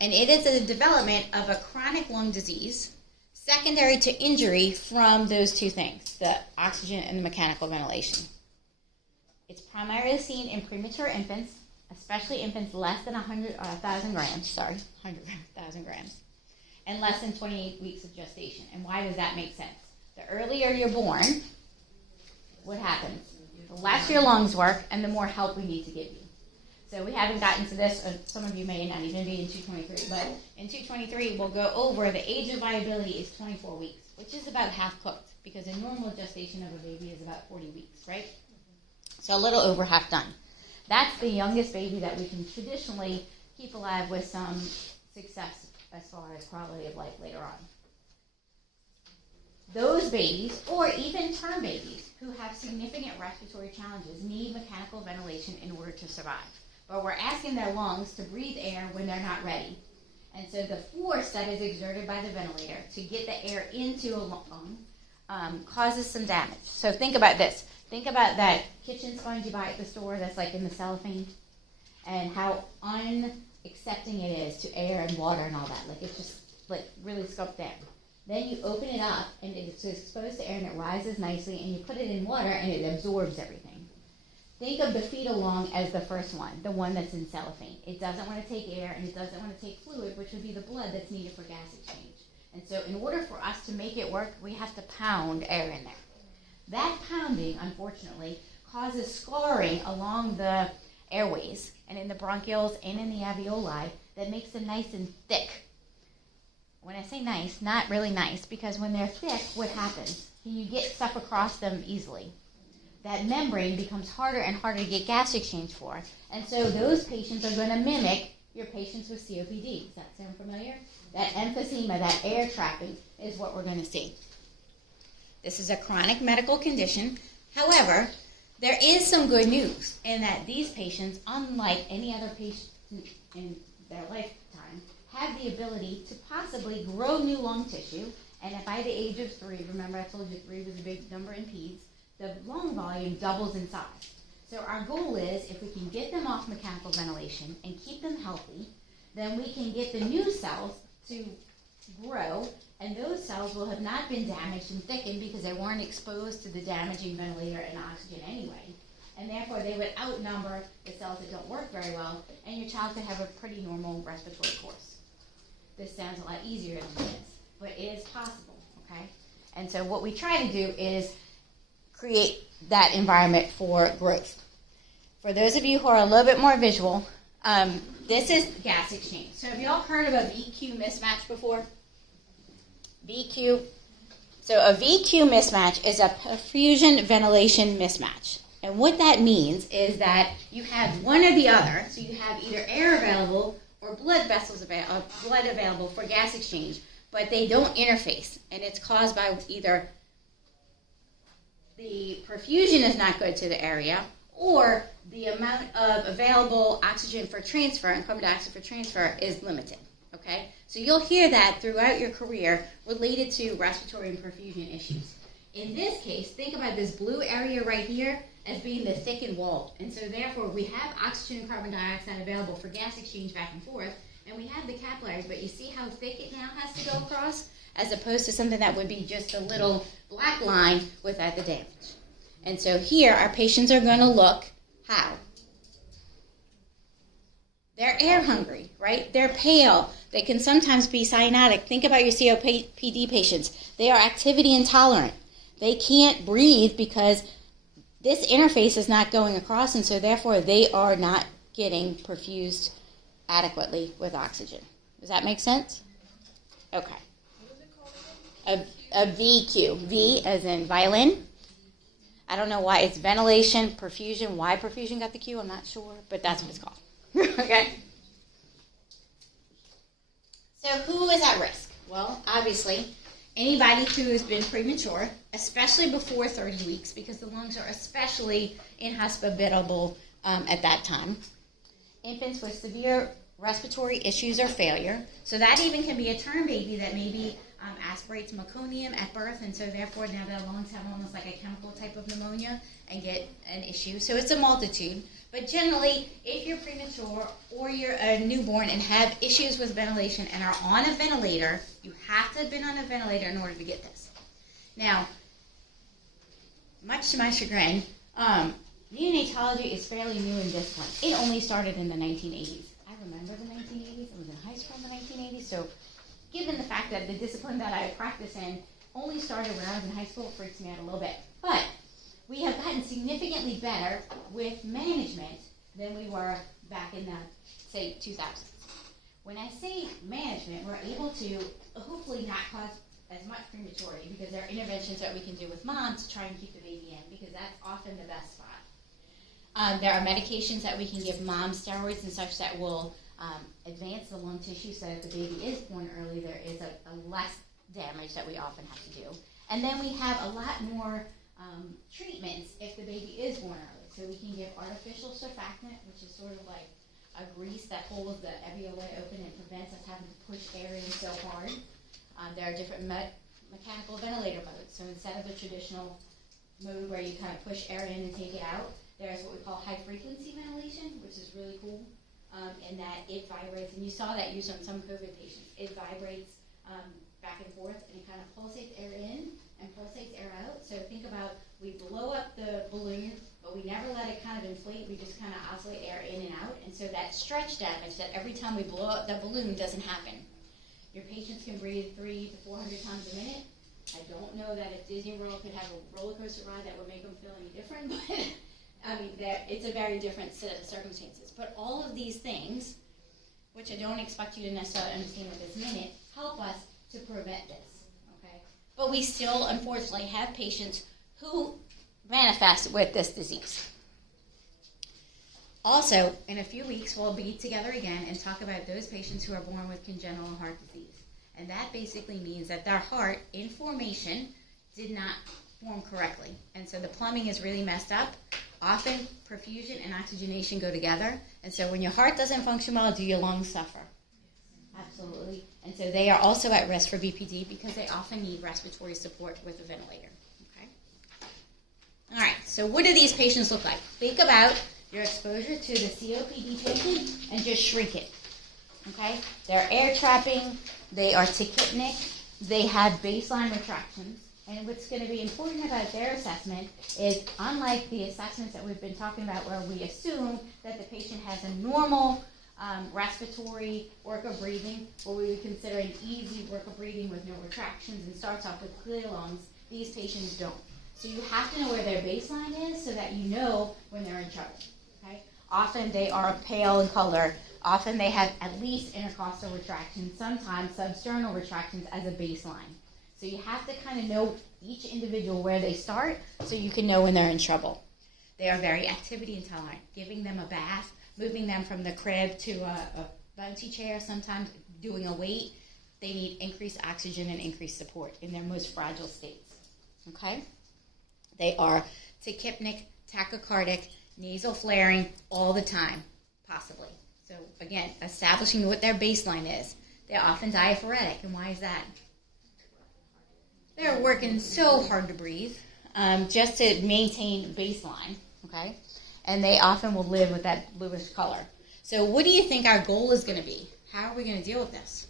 And it is a development of a chronic lung disease secondary to injury from those two things, the oxygen and the mechanical ventilation. It's primarily seen in premature infants, especially infants less than 100,000 grams, and less than 28 weeks of gestation. And why does that make sense? The earlier you're born, what happens? The less your lungs work and the more help we need to give you. So we haven't gotten to this, some of you may not even be in 223, but in 223 we'll go over the age of viability is 24 weeks, which is about half cooked, because a normal gestation of a baby is about 40 weeks, right? So a little over half done. That's the youngest baby that we can traditionally keep alive with some success as far as quality of life later on. Those babies, or even term babies, who have significant respiratory challenges need mechanical ventilation in order to survive. But we're asking their lungs to breathe air when they're not ready. And so the force that is exerted by the ventilator to get the air into a lung causes some damage. So think about this. Think about that kitchen sponge you buy at the store that's like in the cellophane, and how unaccepting it is to air and water and all that. Like it's just like really scuffed down. Then you open it up and it's exposed to air and it rises nicely, and you put it in water and it absorbs everything. Think of the fetal lung as the first one, the one that's in cellophane. It doesn't want to take air and it doesn't want to take fluid, which would be the blood that's needed for gas exchange. And so in order for us to make it work, we have to pound air in there. That pounding, unfortunately, causes scarring along the airways and in the bronchioles and in the alveoli that makes them nice and thick. When I say nice, not really nice, because when they're thick, what happens? You get stuff across them easily. That membrane becomes harder and harder to get gas exchange for. And so those patients are going to mimic your patients with COPD. Does that sound familiar? That emphysema, that air trapping is what we're going to see. This is a chronic medical condition. However, there is some good news in that these patients, unlike any other patient in their lifetime, have the ability to possibly grow new lung tissue. And by the age of 3, remember I told you 3 was a big number in peds, the lung volume doubles in size. So our goal is, if we can get them off mechanical ventilation and keep them healthy, then we can get the new cells to grow, and those cells will have not been damaged and thickened because they weren't exposed to the damaging ventilator and oxygen anyway. And therefore they would outnumber the cells that don't work very well, and your child could have a pretty normal respiratory course. This sounds a lot easier than this, but it is possible, okay? And so what we try to do is create that environment for growth. For those of you who are a little bit more visual, this is gas exchange. So have you all heard of a VQ mismatch before? VQ. So a VQ mismatch is a perfusion ventilation mismatch. And what that means is that you have one or the other. So you have either air available or blood vessels blood available for gas exchange, but they don't interface. And it's caused by either the perfusion is not good to the area, or the amount of available oxygen for transfer and carbon dioxide for transfer is limited, okay? So you'll hear that throughout your career related to respiratory and perfusion issues. In this case, think about this blue area right here as being the thickened wall. And so therefore we have oxygen and carbon dioxide available for gas exchange back and forth, and we have the capillaries, but you see how thick it now has to go across, as opposed to something that would be just a little black line without the damage. And so here our patients are going to look how? They're air hungry, right? They're pale. They can sometimes be cyanotic. Think about your COPD patients. They are activity intolerant. They can't breathe because this interface is not going across, and so therefore they are not getting perfused adequately with oxygen. Does that make sense? Okay. A VQ. V as in violin. I don't know why it's ventilation, perfusion. Why perfusion got the Q, I'm not sure, but that's what it's called. Okay? So who is at risk? Well, obviously, anybody who has been premature, especially before 30 weeks, because the lungs are especially inhospitable at that time. Infants with severe respiratory issues or failure. So that even can be a term baby that maybe aspirates meconium at birth, and so therefore now their lungs have almost like a chemical type of pneumonia and get an issue. So it's a multitude. But generally, if you're premature or you're a newborn and have issues with ventilation and are on a ventilator, you have to have been on a ventilator in order to get this. Now, much to my chagrin, neonatology is fairly new in discipline. It only started in the 1980s. I remember the 1980s. I was in high school in the 1980s, so given the fact that the discipline that I practice in only started when I was in high school, it freaks me out a little bit. But we have gotten significantly better with management than we were back in the, say, 2000s. When I say management, we're able to hopefully not cause as much prematurity because there are interventions that we can do with mom to try and keep the baby in because that's often the best spot. There are medications that we can give mom, steroids and such that will advance the lung tissue so if the baby is born early, there is a less damage that we often have to do. And then we have a lot more treatments if the baby is born early. So we can give artificial surfactant, which is sort of like a grease that holds the alveoli open and prevents us having to push air in so hard. There are different mechanical ventilator modes. So instead of the traditional mode where you kind of push air in and take it out, there's what we call high frequency ventilation, which is really cool in that it vibrates. And you saw that used on some COVID patients. It vibrates back and forth and it kind of pulsates air in and pulsates air out. So think about we blow up the balloon, but we never let it kind of inflate. We just kind of oscillate air in and out. And so that stretch damage that every time we blow up the balloon doesn't happen. Your patients can breathe 300 to 400 times a minute. I don't know that if Disney World could have a roller coaster ride that would make them feel any different, but I mean, it's a very different set of circumstances. But all of these things, which I don't expect you to necessarily understand at this minute, help us to prevent this, okay? But we still, unfortunately, have patients who manifest with this disease. Also, in a few weeks, we'll be together again and talk about those patients who are born with congenital heart disease. And that basically means that their heart, in formation, did not form correctly. And so the plumbing is really messed up. Often, perfusion and oxygenation go together. And so when your heart doesn't function well, do your lungs suffer? Absolutely. And so they are also at risk for BPD because they often need respiratory support with a ventilator. Okay? All right, so what do these patients look like? Think about your exposure to the COPD patient and just shrink it. Okay? They're air trapping, they are tachypnic, they have baseline retractions. And what's going to be important about their assessment is, unlike the assessments that we've been talking about where we assume that the patient has a normal respiratory work of breathing, what we would consider an easy work of breathing with no retractions and starts off with clear lungs, these patients don't. So you have to know where their baseline is so that you know when they're in trouble. Okay? Often they are pale in color. Often they have at least intercostal retractions, sometimes substernal retractions as a baseline. So you have to kind of know each individual where they start so you can know when they're in trouble. They are very activity intolerant. Giving them a bath, moving them from the crib to a bouncy chair, sometimes doing a weight, they need increased oxygen and increased support in their most fragile states. Okay? They are tachypnic, tachycardic, nasal flaring all the time, possibly. So again, establishing what their baseline is. They're often diaphoretic, and why is that? They're working so hard to breathe just to maintain baseline, okay? And they often will live with that bluish color. So what do you think our goal is going to be? How are we going to deal with this?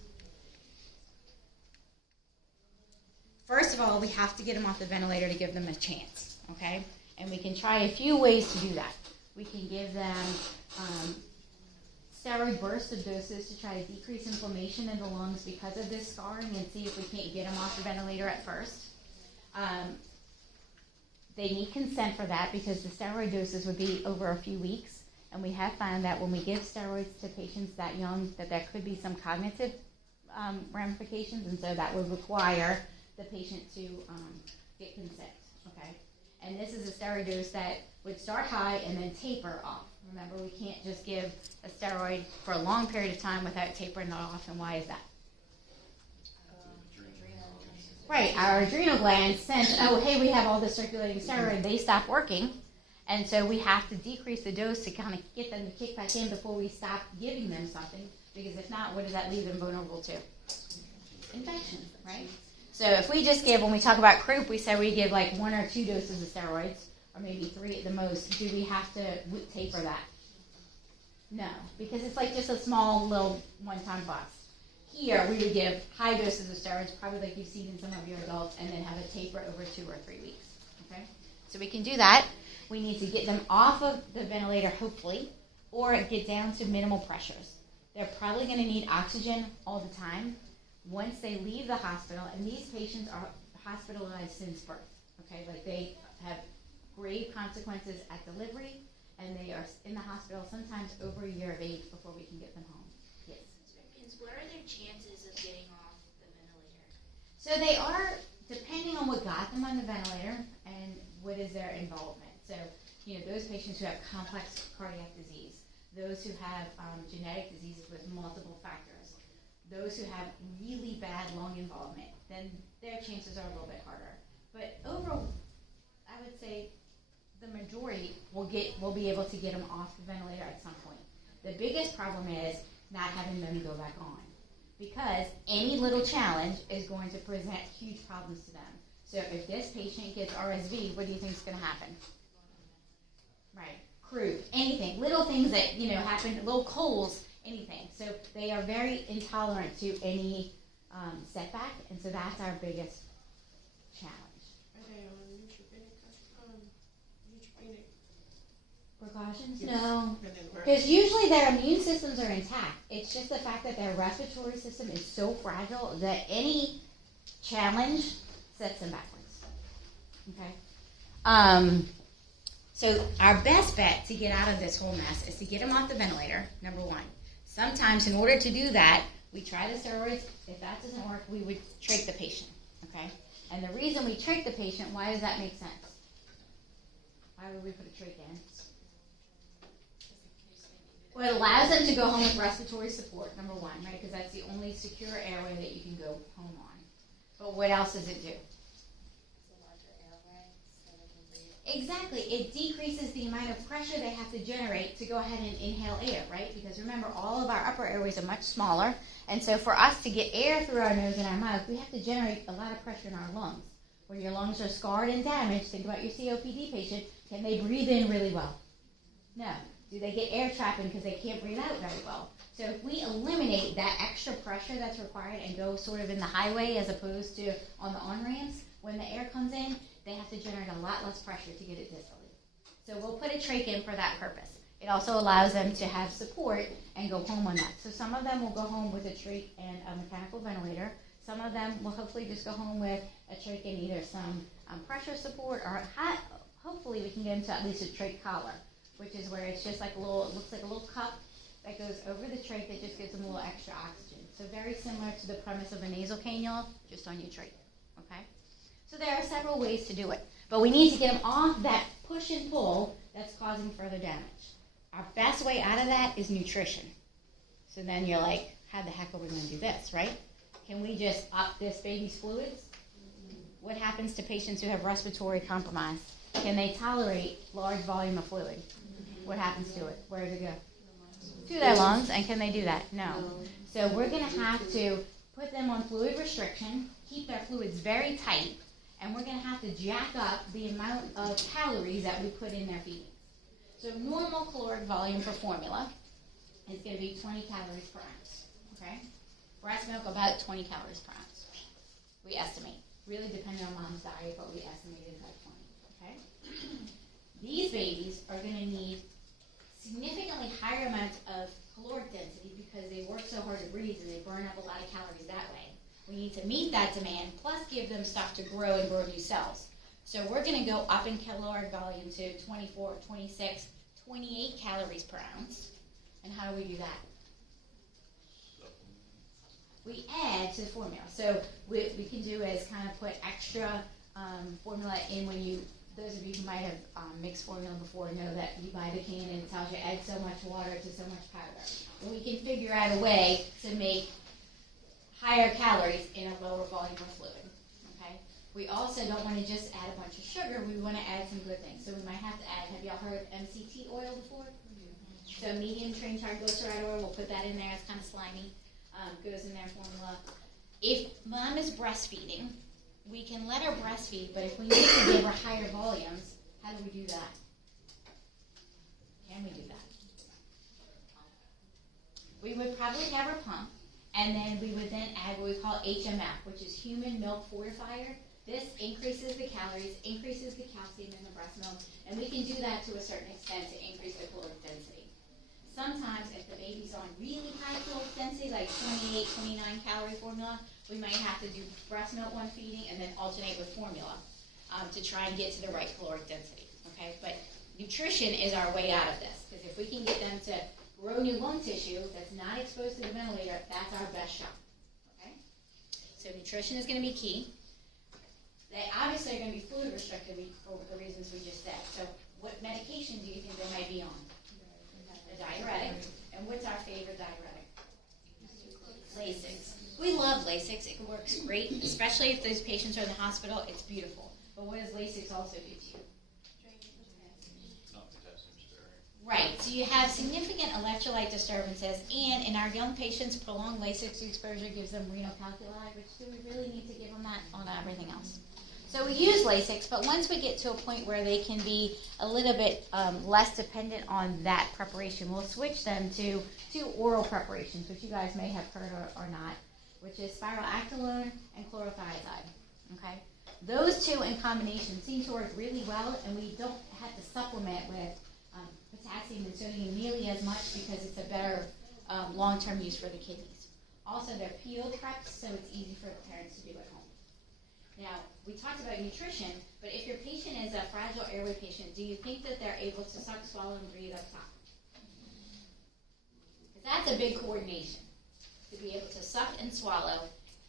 First of all, we have to get them off the ventilator to give them a chance, okay? And we can try a few ways to do that. We can give them steroid bursts of doses to try to decrease inflammation in the lungs because of this scarring and see if we can't get them off the ventilator at first. They need consent for that because the steroid doses would be over a few weeks. And we have found that when we give steroids to patients that young, that there could be some cognitive ramifications, and so that would require the patient to get consent, okay? And this is a steroid dose that would start high and then taper off. Remember, we can't just give a steroid for a long period of time without tapering it off, and why is that? Right, our adrenal glands sense, oh, hey, we have all this circulating steroid, they stop working, and so we have to decrease the dose to kind of get them to kick back in before we stop giving them something, because if not, what does that leave them vulnerable to? Infection, right? So if we just give, when we talk about croup, we say we give like 1 or 2 doses of steroids, or maybe 3 at the most. Do we have to taper that? No, because it's like just a small little one-time bust. Here, we would give high doses of steroids, probably like you've seen in some of your adults, and then have a taper over 2 or 3 weeks. Okay? So we can do that. We need to get them off of the ventilator, hopefully, or get down to minimal pressures. They're probably going to need oxygen all the time once they leave the hospital, and these patients are hospitalized since birth. Okay? Like they have grave consequences at delivery, and they are in the hospital sometimes over a year of age before we can get them home. Yes. What are their chances of getting off the ventilator? So they are, depending on what got them on the ventilator and what is their involvement. So, those patients who have complex cardiac disease, those who have genetic diseases with multiple factors, those who have really bad lung involvement, then their chances are a little bit harder. But overall, I would say the majority will be able to get them off the ventilator at some point. The biggest problem is not having them go back on, because any little challenge is going to present huge problems to them. So if this patient gets RSV, what do you think is going to happen? Right, croup, anything, little things that happen, little colds, anything. So they are very intolerant to any setback, and so that's our biggest challenge. Are they on neutropenic Precautions? Yes. No. and then where? Because usually their immune systems are intact. It's just the fact that their respiratory system is so fragile that any challenge sets them backwards. Okay? So our best bet to get out of this whole mess is to get them off the ventilator, number one. Sometimes in order to do that, we try the steroids. If that doesn't work, we would trach the patient. Okay? And the reason we trach the patient, why does that make sense? Why would we put a trach in? Well, it allows them to go home with respiratory support, number one, right? Because that's the only secure airway that you can go home on. But what else does it do? It's a larger airway, so they can breathe. Exactly. It decreases the amount of pressure they have to generate to go ahead and inhale air, right? Because remember, all of our upper airways are much smaller. And so for us to get air through our nose and our mouth, we have to generate a lot of pressure in our lungs. When your lungs are scarred and damaged, think about your COPD patient, can they breathe in really well? No. Do they get air trapping because they can't breathe out very well? So if we eliminate that extra pressure that's required and go sort of in the highway as opposed to on the on-ramps, when the air comes in, they have to generate a lot less pressure to get it distally. So we'll put a trach in for that purpose. It also allows them to have support and go home on that. So some of them will go home with a trach and a mechanical ventilator. Some of them will hopefully just go home with a trach and either some pressure support, or hopefully we can get into at least a trach collar, which is where it's just like it looks like a little cup that goes over the trach that just gives them a little extra oxygen. So very similar to the premise of a nasal cannula, just on your trach, okay? So there are several ways to do it, but we need to get them off that push and pull that's causing further damage. Our best way out of that is nutrition. So then you're like, how the heck are we going to do this, right? Can we just up this baby's fluids? What happens to patients who have respiratory compromise? Can they tolerate large volume of fluid? What happens to it? Where does it go? To their lungs. And can they do that? No. So we're going to have to put them on fluid restriction, keep their fluids very tight, and we're going to have to jack up the amount of calories that we put in their feedings. So normal caloric volume for formula is going to be 20 calories per ounce. Okay? Breast milk, about 20 calories per ounce. We estimate. Really depending on mom's diet, but we estimated about 20. Okay? These babies are going to need significantly higher amounts of caloric density because they work so hard to breathe and they burn up a lot of calories that way. We need to meet that demand, plus give them stuff to grow and grow new cells. So we're going to go up in caloric volume to 24, 26, 28 calories per ounce. And how do we do that? We add to the formula. So what we can do is kind of put extra formula in when you, those of you who might have mixed formula before know that you buy the can and it tells you add so much water to so much powder. And we can figure out a way to make higher calories in a lower volume of fluid. Okay? We also don't want to just add a bunch of sugar. We want to add some good things. So we might have to add, have y'all heard of MCT oil before? Mm-hmm. So medium chain triglyceride oil, we'll put that in there. It's kind of slimy. Goes in their formula. If mom is breastfeeding, we can let her breastfeed, but if we need to give her higher volumes, how do we do that? Can we do that? We would probably have her pump, and then we would then add what we call HMF, which is human milk fortifier. This increases the calories, increases the calcium in the breast milk, and we can do that to a certain extent to increase the caloric density. Sometimes if the baby's on really high caloric density, like 28, 29 calorie formula, we might have to do breast milk one feeding and then alternate with formula to try and get to the right caloric density. Okay, but nutrition is our way out of this, because if we can get them to grow new lung tissue that's not exposed to the ventilator, that's our best shot. Okay? So nutrition is going to be key. They obviously are going to be fluid restricted for the reasons we just said. So what medication do you think they might be on? A diuretic. And what's our favorite diuretic? Lasix. We love Lasix. It works great, especially if those patients are in the hospital. It's beautiful. But what does Lasix also do to you? Not potassium sparing. Right. So you have significant electrolyte disturbances, and in our young patients, prolonged Lasix exposure gives them renal calculi, which do we really need to give them that on everything else? So we use Lasix, but once we get to a point where they can be a little bit less dependent on that preparation, we'll switch them to two oral preparations, which you guys may have heard or not, which is spironolactone and chlorothiazide. Okay, those two in combination seem to work really well, and we don't have to supplement with potassium and sodium nearly as much because it's a better long-term use for the kidneys. Also, they're peel preps, so it's easy for the parents to do at home. Now, we talked about nutrition, but if your patient is a fragile airway patient, do you think that they're able to suck, swallow, and breathe up top? Because that's a big coordination, to be able to suck and swallow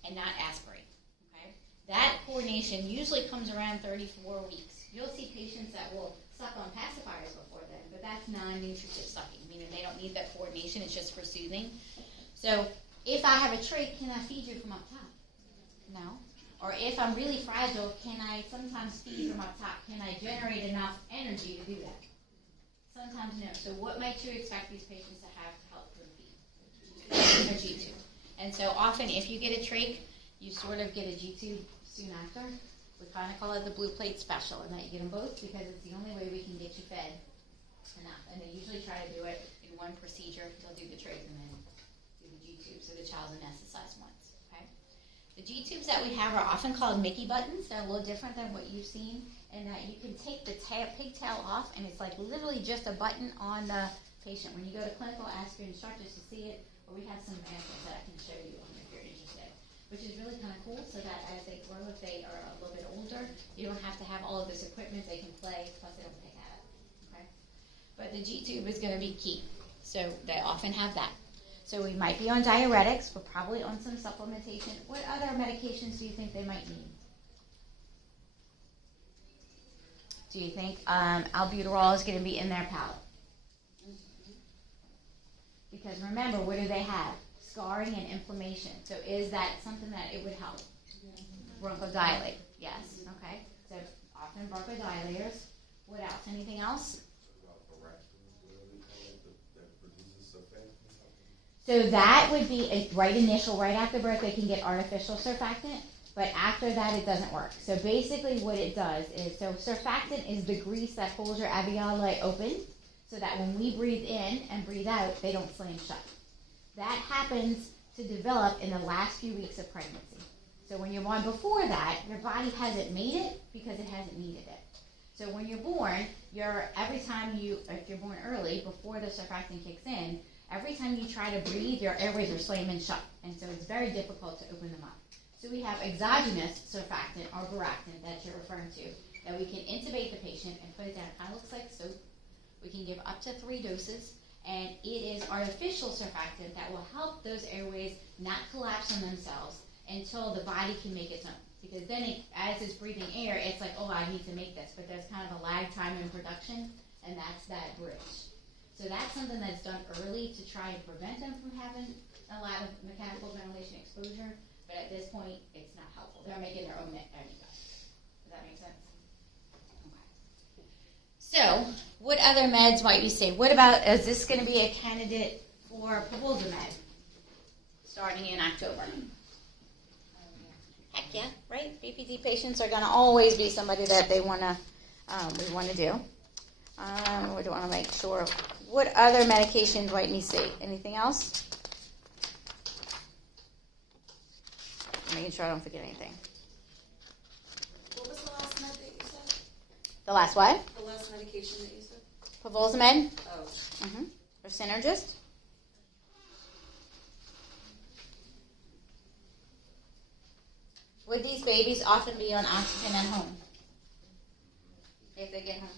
and not aspirate. Okay? That coordination usually comes around 34 weeks. You'll see patients that will suck on pacifiers before then, but that's non-nutritive sucking, meaning they don't need that coordination, it's just for soothing. So, if I have a trach, can I feed you from up top? No. Or if I'm really fragile, can I sometimes feed from up top? Can I generate enough energy to do that? Sometimes no. So what might you expect these patients to have to help them feed? A G-tube. And so often if you get a trach, you sort of get a G-tube soon after. We kind of call it the blue plate special, and that you get them both because it's the only way we can get you fed enough. And they usually try to do it in one procedure. They'll do the trach and then do the G-tube so the child's anesthetized once. The G-tubes that we have are often called Mickey buttons. They're a little different than what you've seen, and that you can take the pigtail off, and it's like literally just a button on the patient. When you go to clinical, ask your instructors to see it, or we have some examples that I can show you if you're interested, which is really kind of cool, so that as they grow, if they are a little bit older, you don't have to have all of this equipment. They can play, plus they don't pick at it. Okay? But the G-tube is going to be key, so they often have that. So we might be on diuretics. We're probably on some supplementation. What other medications do you think they might need? Do you think albuterol is going to be in their palate? Because remember, what do they have? Scarring and inflammation. So is that something that it would help? Bronchodilate. Yes. Okay. So often bronchodilators. What else? Anything else? So that would be a right after birth they can get artificial surfactant, but after that it doesn't work. So basically what it does is, so surfactant is the grease that holds your alveoli open so that when we breathe in and breathe out, they don't slam shut. That happens to develop in the last few weeks of pregnancy. So when you're born before that, your body hasn't made it because it hasn't needed it. So when you're born, if you're born early, before the surfactant kicks in, every time you try to breathe, your airways are slamming shut, and so it's very difficult to open them up. So we have exogenous surfactant, or Baractin, that you're referring to, that we can intubate the patient and put it down. It kind of looks like soap. We can give up to 3 doses, and it is artificial surfactant that will help those airways not collapse on themselves until the body can make its own. Because then, as it's breathing air, it's like, oh, I need to make this, but there's kind of a lag time in production, and that's that bridge. So that's something that's done early to try and prevent them from having a lot of mechanical ventilation exposure, but at this point, it's not helpful. They're making their own anyway. Does that make sense? Okay. So, what other meds might we say? What about, is this going to be a candidate for Pavulzumab starting in October? Heck yeah, right? BPD patients are going to always be somebody that we want to do. We want to make sure. What other medications might we see? Anything else? Making sure I don't forget anything. What was the last med that you said? The last what? The last medication that you said? Pavulzumab. Oh. Or Synergist. Would these babies often be on oxygen at home? If they get home?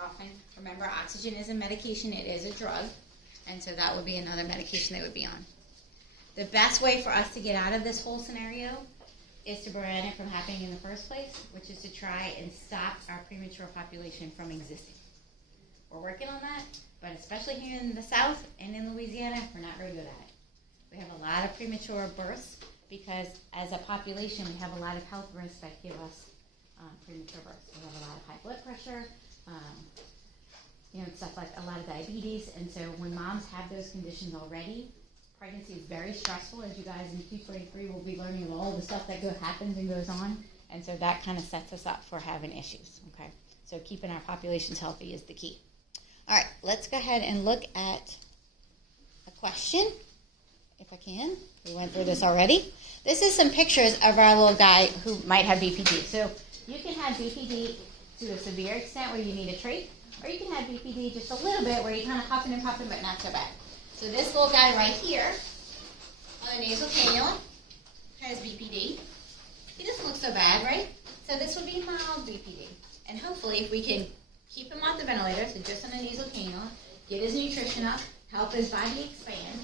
often. Remember, oxygen is a medication, it is a drug, and so that would be another medication they would be on. The best way for us to get out of this whole scenario is to prevent it from happening in the first place, which is to try and stop our premature population from existing. We're working on that, but especially here in the South and in Louisiana, we're not very good at it. We have a lot of premature births because as a population, we have a lot of health risks that give us premature births. We have a lot of high blood pressure, stuff like a lot of diabetes, and so when moms have those conditions already, pregnancy is very stressful, as you guys in Q33 will be learning of all the stuff that happens and goes on, and so that kind of sets us up for having issues, okay? So keeping our populations healthy is the key. All right, let's go ahead and look at a question, if I can. We went through this already. This is some pictures of our little guy who might have BPD. So you can have BPD to a severe extent where you need a trach, or you can have BPD just a little bit where you're kind of huffing and puffing, but not so bad. So this little guy right here on the nasal cannula has BPD. He doesn't look so bad, right? So this would be mild BPD. And hopefully if we can keep him off the ventilator, so just on the nasal cannula, get his nutrition up, help his body expand,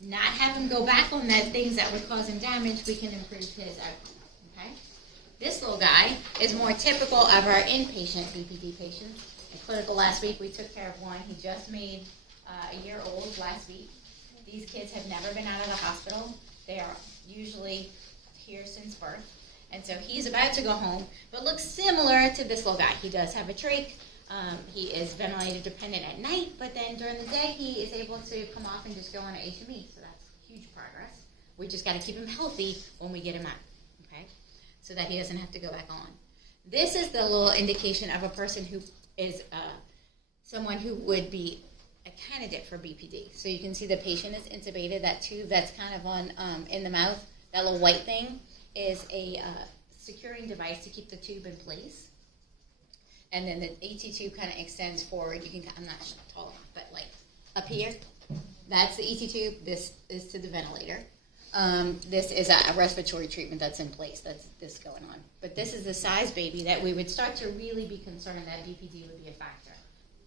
not have him go back on that things that would cause him damage, we can improve his outcome, okay? This little guy is more typical of our inpatient BPD patients. In clinical last week, we took care of one. He just made a year old last week. These kids have never been out of the hospital. They are usually here since birth. And so he's about to go home, but looks similar to this little guy. He does have a trach. He is ventilator dependent at night, but then during the day he is able to come off and just go on an HME. So that's huge progress. We just got to keep him healthy when we get him out, okay? So that he doesn't have to go back on. This is the little indication of a person who is someone who would be a candidate for BPD. So you can see the patient is intubated. That tube that's kind of on in the mouth, that little white thing, is a securing device to keep the tube in place. And then the ET tube kind of extends forward. You can, I'm not tall enough, but like up here, that's the ET tube. This is to the ventilator. This is a respiratory treatment that's in place. That's this going on. But this is the size baby that we would start to really be concerned that BPD would be a factor.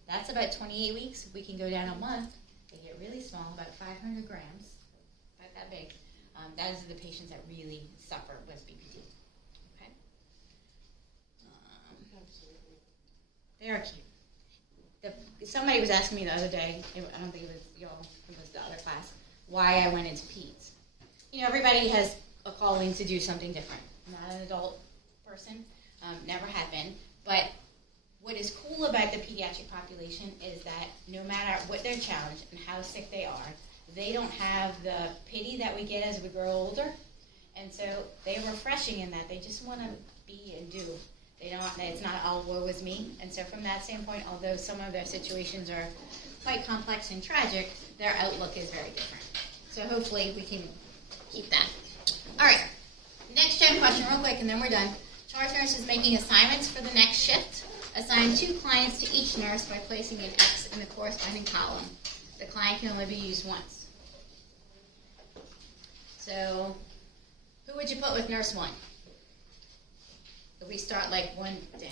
That's about 28 weeks. We can go down a month. They get really small, about 500 grams, about that big. Those are the patients that really suffer with BPD. Okay. They are cute. Somebody was asking me the other day, I don't think it was y'all, it was the other class, why I went into peds. Everybody has a calling to do something different. I'm not an adult person, never have been, but what is cool about the pediatric population is that no matter what their challenge and how sick they are, they don't have the pity that we get as we grow older, and so they're refreshing in that they just want to be and do. It's not all woe is me, and so from that standpoint, although some of their situations are quite complex and tragic, their outlook is very different. So hopefully we can keep that. All right, next gen question real quick, and then we're done. Charge nurse is making assignments for the next shift. Assign 2 clients to each nurse by placing an X in the corresponding column. The client can only be used once. So, who would you put with nurse 1? If we start like 1 down.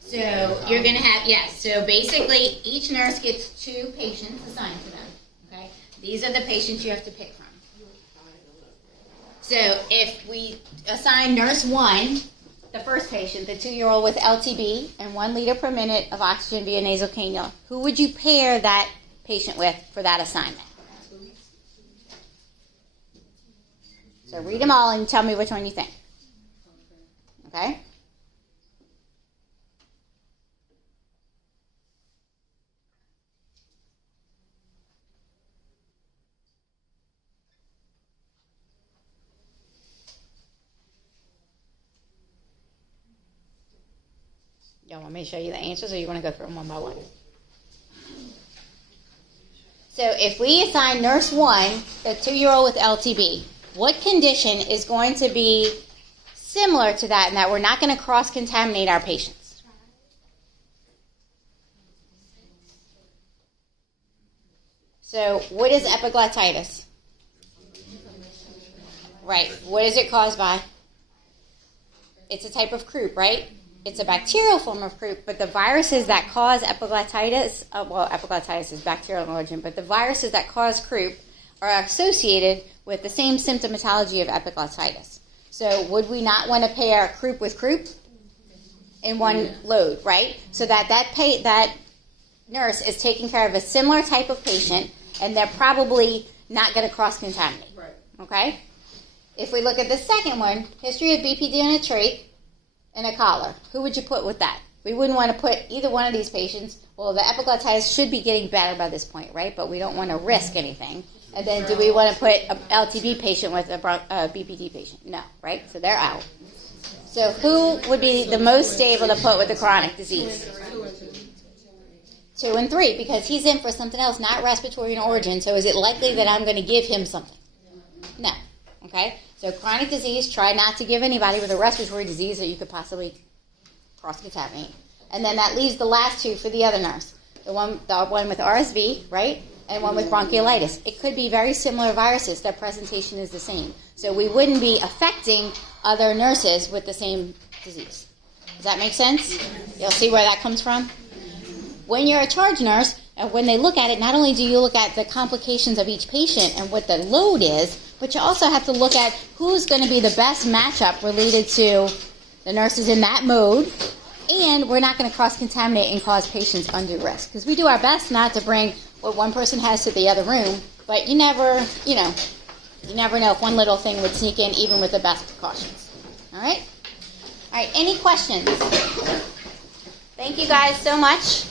So you're going to have, yes, so basically each nurse gets 2 patients assigned to them, okay? These are the patients you have to pick from. So if we assign nurse 1, the first patient, the 2-year-old with LTB and 1 liter per minute of oxygen via nasal cannula, who would you pair that patient with for that assignment? So read them all and tell me which one you think. Okay? Y'all want me to show you the answers, or you want to go through them one by one? So if we assign nurse 1, the 2-year-old with LTB, what condition is going to be similar to that, and that we're not going to cross-contaminate our patients? So what is epiglottitis? Right. What is it caused by? It's a type of croup, right? It's a bacterial form of croup, but the viruses that cause epiglottitis, epiglottitis is bacterial in origin, but the viruses that cause croup are associated with the same symptomatology of epiglottitis. So would we not want to pair croup with croup in one load, right? So that nurse is taking care of a similar type of patient, and they're probably not going to cross-contaminate. Right. Okay? If we look at the second one, history of BPD in a trach and a collar, who would you put with that? We wouldn't want to put either one of these patients. Well, the epiglottitis should be getting better by this point, right? But we don't want to risk anything. And then do we want to put an LTB patient with a BPD patient? No, right? So they're out. So who would be the most stable to put with the chronic disease? 2 and 3, because he's in for something else, not respiratory in origin. So is it likely that I'm going to give him something? No. Okay? So chronic disease, try not to give anybody with a respiratory disease that you could possibly cross-contaminate. And then that leaves the last 2 for the other nurse. The one with RSV, right? And one with bronchiolitis. It could be very similar viruses. Their presentation is the same. So we wouldn't be affecting other nurses with the same disease. Does that make sense? You'll see where that comes from? When you're a charge nurse, when they look at it, not only do you look at the complications of each patient and what the load is, but you also have to look at who's going to be the best matchup related to the nurses in that mode, and we're not going to cross-contaminate and cause patients undue risk. Because we do our best not to bring what one person has to the other room, but you never know if one little thing would sneak in even with the best precautions. All right? All right, any questions? Thank you guys so much.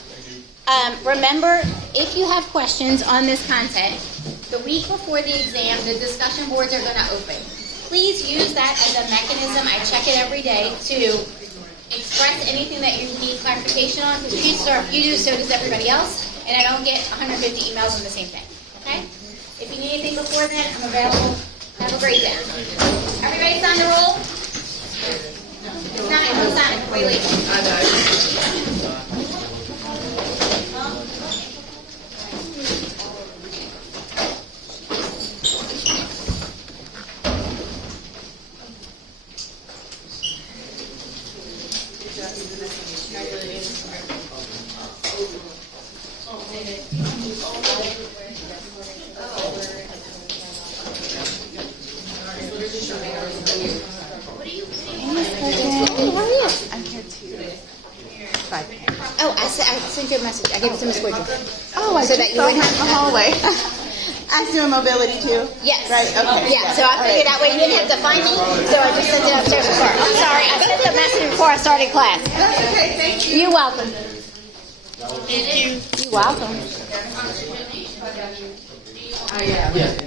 Remember, if you have questions on this content, the week before the exam, the discussion boards are going to open. Please use that as a mechanism. I check it every day to express anything that you need clarification on, because chances are if you do, so does everybody else, and I don't get 150 emails on the same thing. Okay? If you need anything before then, I'm available. Have a great day. Everybody's on the roll? Sign it. We'll sign it before you leave. Oh, I sent you a message. I gave it to Miss Woodruff. Oh, I So so that you wouldn't in the hallway. Asthma mobility too. Yes. Right. Okay. Yeah, so I figured that way you didn't have to find me, so I just sent it upstairs before. I'm sorry, I sent the message before I started class. That's okay. Thank you. You're welcome. Thank you. You're welcome. Yeah.